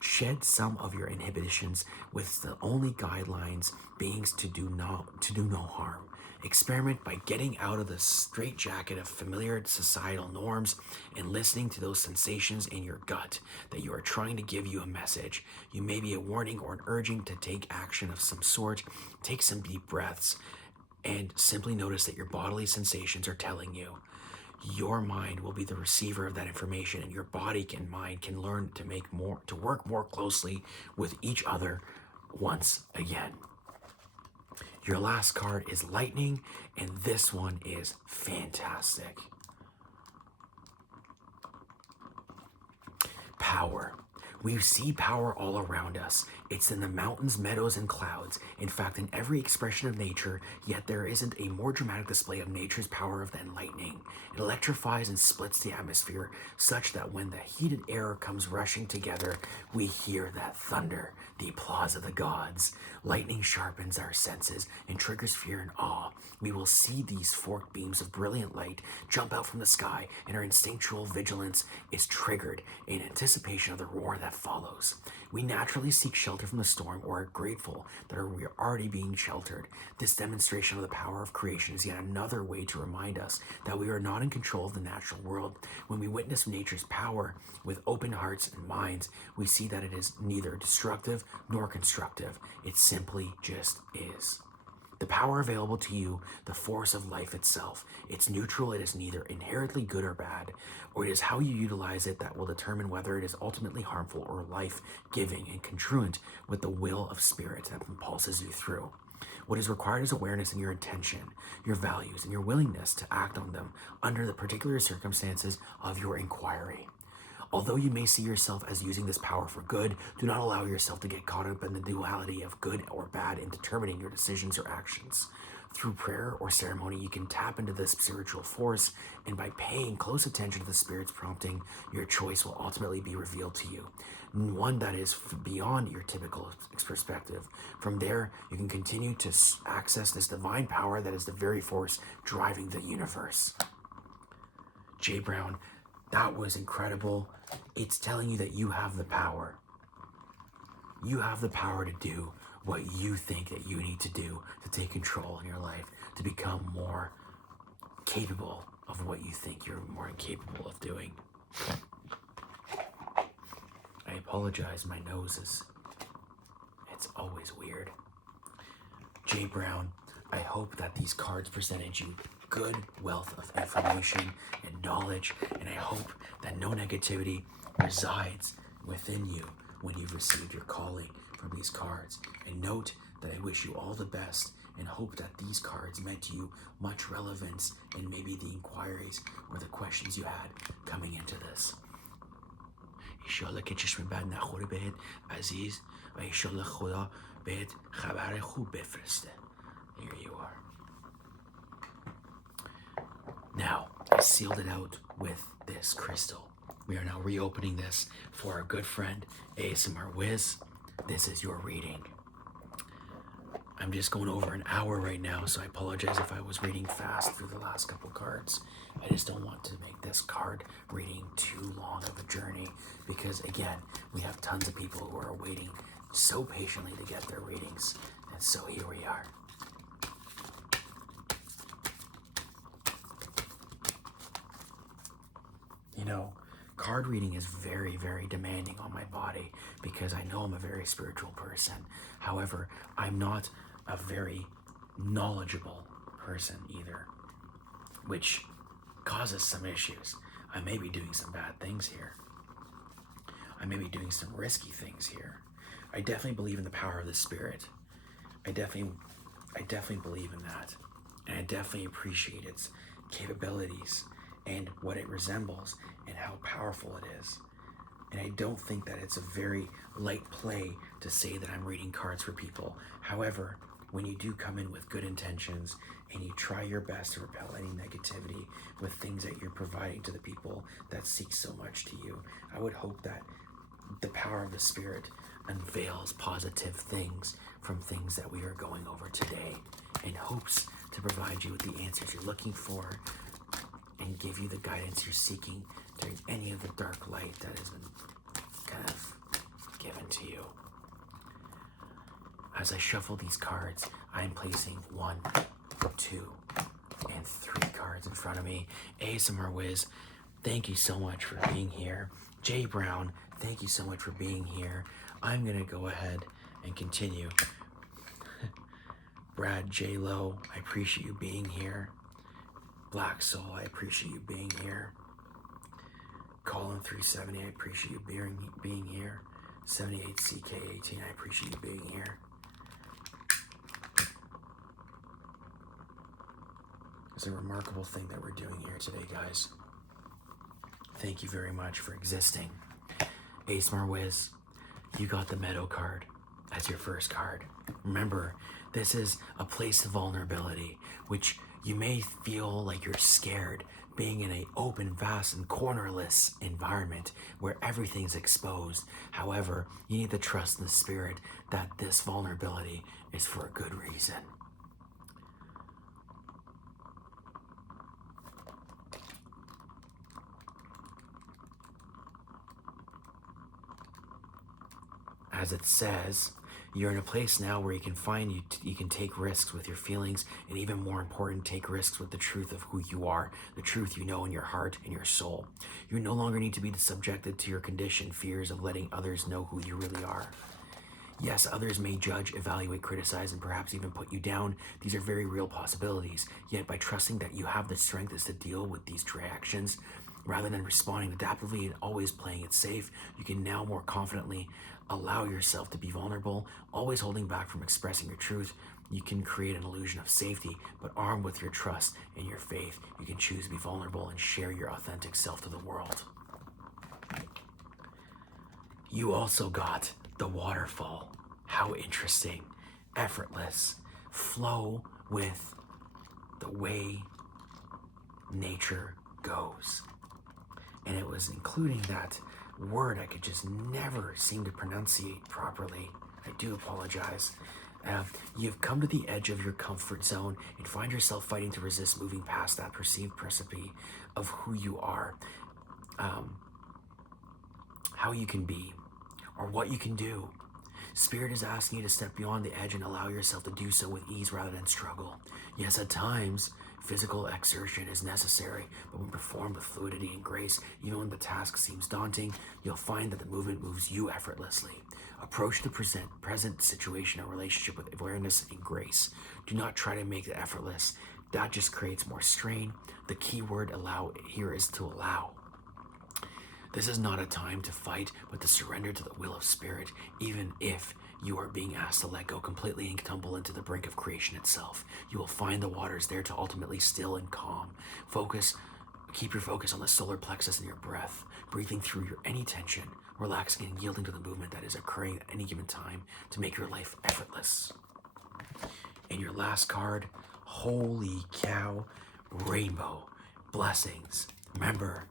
Shed some of your inhibitions with the only guidelines beings to do no harm. Experiment by getting out of the straitjacket of familiar societal norms and listening to those sensations in your gut that you are trying to give you a message. You may be a warning or an urging to take action of some sort. Take some deep breaths and simply notice that your bodily sensations are telling you. Your mind will be the receiver of that information, and your body and mind can learn to work more closely with each other once again. Your last card is Lightning, and this one is fantastic. Power. We see power all around us. It's in the mountains, meadows, and clouds. In fact, in every expression of nature, yet there isn't a more dramatic display of nature's power than lightning. It electrifies and splits the atmosphere such that when the heated air comes rushing together, we hear that thunder, the applause of the gods. Lightning sharpens our senses and triggers fear and awe. We will see these forked beams of brilliant light jump out from the sky, and our instinctual vigilance is triggered in anticipation of the roar that follows. We naturally seek shelter from the storm or are grateful that we are already being sheltered. This demonstration of the power of creation is yet another way to remind us that we are not in control of the natural world. When we witness nature's power with open hearts and minds, we see that it is neither destructive nor constructive. It simply just is. The power available to you, the force of life itself. It's neutral, it is neither inherently good or bad, or it is how you utilize it that will determine whether it is ultimately harmful or life-giving and congruent with the will of spirit that impulses you through. What is required is awareness in your intention, your values, and your willingness to act on them under the particular circumstances of your inquiry. Although you may see yourself as using this power for good, do not allow yourself to get caught up in the duality of good or bad in determining your decisions or actions. Through prayer or ceremony, you can tap into this spiritual force, and by paying close attention to the Spirit's prompting, your choice will ultimately be revealed to you, one that is beyond your typical perspective. From there, you can continue to access this divine power that is the very force driving the universe. Jay Brown, that was incredible. It's telling you that you have the power. You have the power to do what you think that you need to do to take control in your life, to become more capable of what you think you're more incapable of doing. I apologize, my nose is, it's always weird. Jay Brown, I hope that these cards presented you good wealth of information and knowledge, and I hope that no negativity resides within you when you've received your calling from these cards. And note that I wish you all the best and hope that these cards meant to you much relevance in maybe the inquiries or the questions you had coming into this. ایشالله که چشم بد نخوره بهت عزیز و ایشالله خدا بهت خبر خوب بفرسته. Here you are. Now, I sealed it out with this crystal. We are now reopening this for our good friend ASMR Wiz. This is your reading. I'm just going over an hour right now, so I apologize if I was reading fast through the last couple cards. I just don't want to make this card reading too long of a journey because, again, we have tons of people who are waiting so patiently to get their readings. And so here we are. You know, card reading is very, very demanding on my body because I know I'm a very spiritual person. However, I'm not a very knowledgeable person either, which causes some issues. I may be doing some bad things here. I may be doing some risky things here. I definitely believe in the power of the spirit. I definitely believe in that. And I definitely appreciate its capabilities and what it resembles and how powerful it is. And I don't think that it's a very light play to say that I'm reading cards for people. However, when you do come in with good intentions and you try your best to repel any negativity with things that you're providing to the people that seek so much to you, I would hope that the power of the spirit unveils positive things from things that we are going over today in hopes to provide you with the answers you're looking for and give you the guidance you're seeking during any of the dark light that has been kind of given to you. As I shuffle these cards, I am placing 1, 2, and 3 cards in front of me. ASMR Wiz, thank you so much for being here. Jay Brown, thank you so much for being here. I'm gonna go ahead and continue. Brad J. Lowe, I appreciate you being here. Black Soul, I appreciate you being here. Colin 370, I appreciate you being here. 78CK18, I appreciate you being here. It's a remarkable thing that we're doing here today, guys. Thank you very much for existing. ASMR Wiz, you got the Meadow card as your first card. Remember, this is a place of vulnerability, which you may feel like you're scared being in an open, vast, and cornerless environment where everything's exposed. However, you need to trust in the spirit that this vulnerability is for a good reason. As it says, you're in a place now where you can you can take risks with your feelings, and even more important, take risks with the truth of who you are, the truth you know in your heart and your soul. You no longer need to be subjected to your conditioned fears of letting others know who you really are. Yes, others may judge, evaluate, criticize, and perhaps even put you down. These are very real possibilities. Yet by trusting that you have the strength to deal with these reactions, rather than responding adaptively and always playing it safe, you can now more confidently allow yourself to be vulnerable, always holding back from expressing your truth. You can create an illusion of safety, but armed with your trust and your faith, you can choose to be vulnerable and share your authentic self to the world. You also got the waterfall. How interesting. Effortless. Flow with the way nature goes. And it was including that word I could just never seem to pronunciate properly. I do apologize. You've come to the edge of your comfort zone and find yourself fighting to resist moving past that perceived precipice of who you are, how you can be, or what you can do. Spirit is asking you to step beyond the edge and allow yourself to do so with ease rather than struggle. Yes, at times, physical exertion is necessary, but when performed with fluidity and grace, even when the task seems daunting, you'll find that the movement moves you effortlessly. Approach the present situation or relationship with awareness and grace. Do not try to make it effortless. That just creates more strain. The key word allow here is to allow. This is not a time to fight, but to surrender to the will of Spirit, even if you are being asked to let go completely and tumble into the brink of creation itself. You will find the waters there to ultimately still and calm. Keep your focus on the solar plexus and your breath, breathing through your any tension, relaxing and yielding to the movement that is occurring at any given time to make your life effortless. And your last card, holy cow, rainbow, blessings. Remember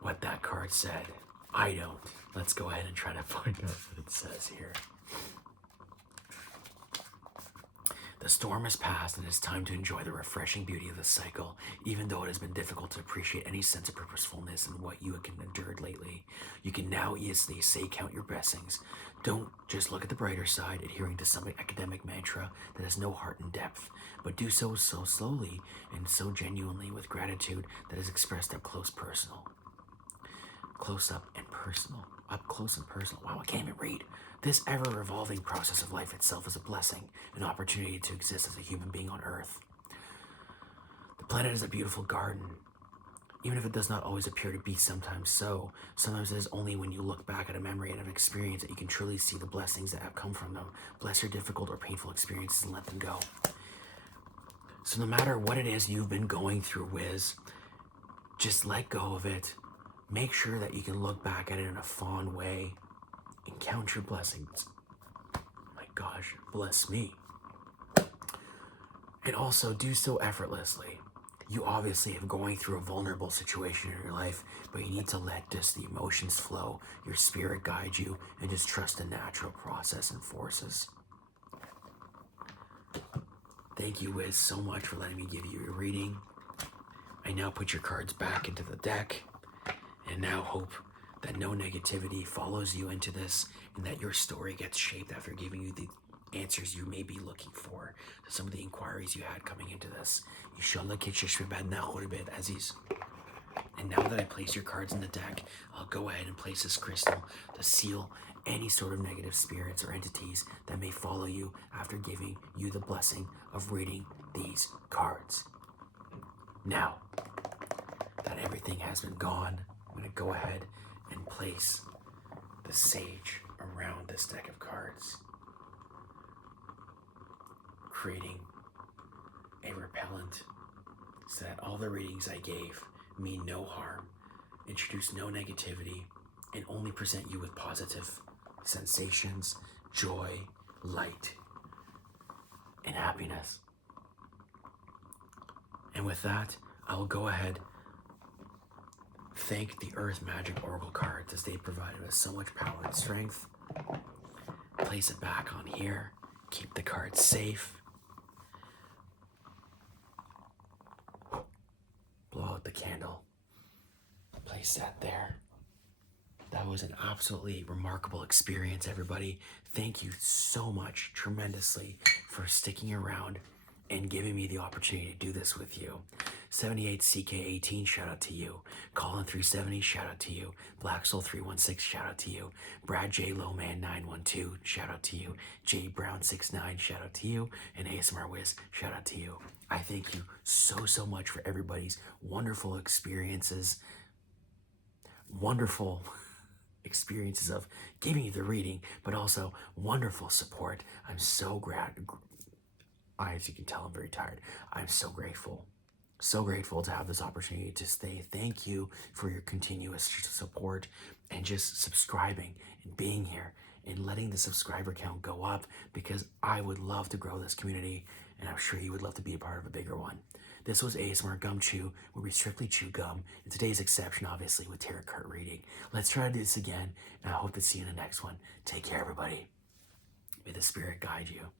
what that card said. I don't. Let's go ahead and try to find out what it says here. The storm has passed and it's time to enjoy the refreshing beauty of the cycle, even though it has been difficult to appreciate any sense of purposefulness in what you have endured lately. You can now easily say count your blessings. Don't just look at the brighter side, adhering to some academic mantra that has no heart and depth, but do so slowly and so genuinely with gratitude that is expressed up close and personal. Up close and personal. Wow, I can't even read. This ever-evolving process of life itself is a blessing, an opportunity to exist as a human being on Earth. The planet is a beautiful garden. Even if it does not always appear to be sometimes so, sometimes it is only when you look back at a memory and an experience that you can truly see the blessings that have come from them. Bless your difficult or painful experiences and let them go. So no matter what it is you've been going through, Wiz, just let go of it. Make sure that you can look back at it in a fond way and count your blessings. My gosh, bless me. And also do so effortlessly. You obviously are going through a vulnerable situation in your life, but you need to let just the emotions flow, your spirit guide you, and just trust the natural process and forces. Thank you, Wiz, so much for letting me give you your reading. I now put your cards back into the deck, and now hope that no negativity follows you into this and that your story gets shaped after giving you the answers you may be looking for to some of the inquiries you had coming into this. And now that I place your cards in the deck, I'll go ahead and place this crystal to seal any sort of negative spirits or entities that may follow you after giving you the blessing of reading these cards. Now that everything has been gone, I'm going to go ahead and place the sage around this deck of cards, creating a repellent so that all the readings I gave mean no harm, introduce no negativity, and only present you with positive sensations, joy, light, and happiness. And with that, I will go ahead thank the Earth Magic Oracle cards as they provided us so much power and strength. Place it back on here. Keep the cards safe. Blow out the candle. Place that there. That was an absolutely remarkable experience, everybody. Thank you so much, tremendously, for sticking around and giving me the opportunity to do this with you. 78CK18, shout out to you. Colin 370, shout out to you. Black Soul 316, shout out to you. Brad J Lowman 912, shout out to you. J Brown 69, shout out to you. And ASMR Wiz, shout out to you. I thank you so much for everybody's wonderful experiences. Wonderful experiences of giving you the reading, but also wonderful support. I'm so as you can tell, I'm very tired. I'm so grateful to have this opportunity to stay. Thank you for your continuous support and just subscribing and being here and letting the subscriber count go up, because I would love to grow this community and I'm sure you would love to be a part of a bigger one. This was ASMR Gumchu, where we strictly chew gum, and today's exception, obviously, with tarot card reading. Let's try to do this again, and I hope to see you in the next one. Take care, everybody. May the spirit guide you.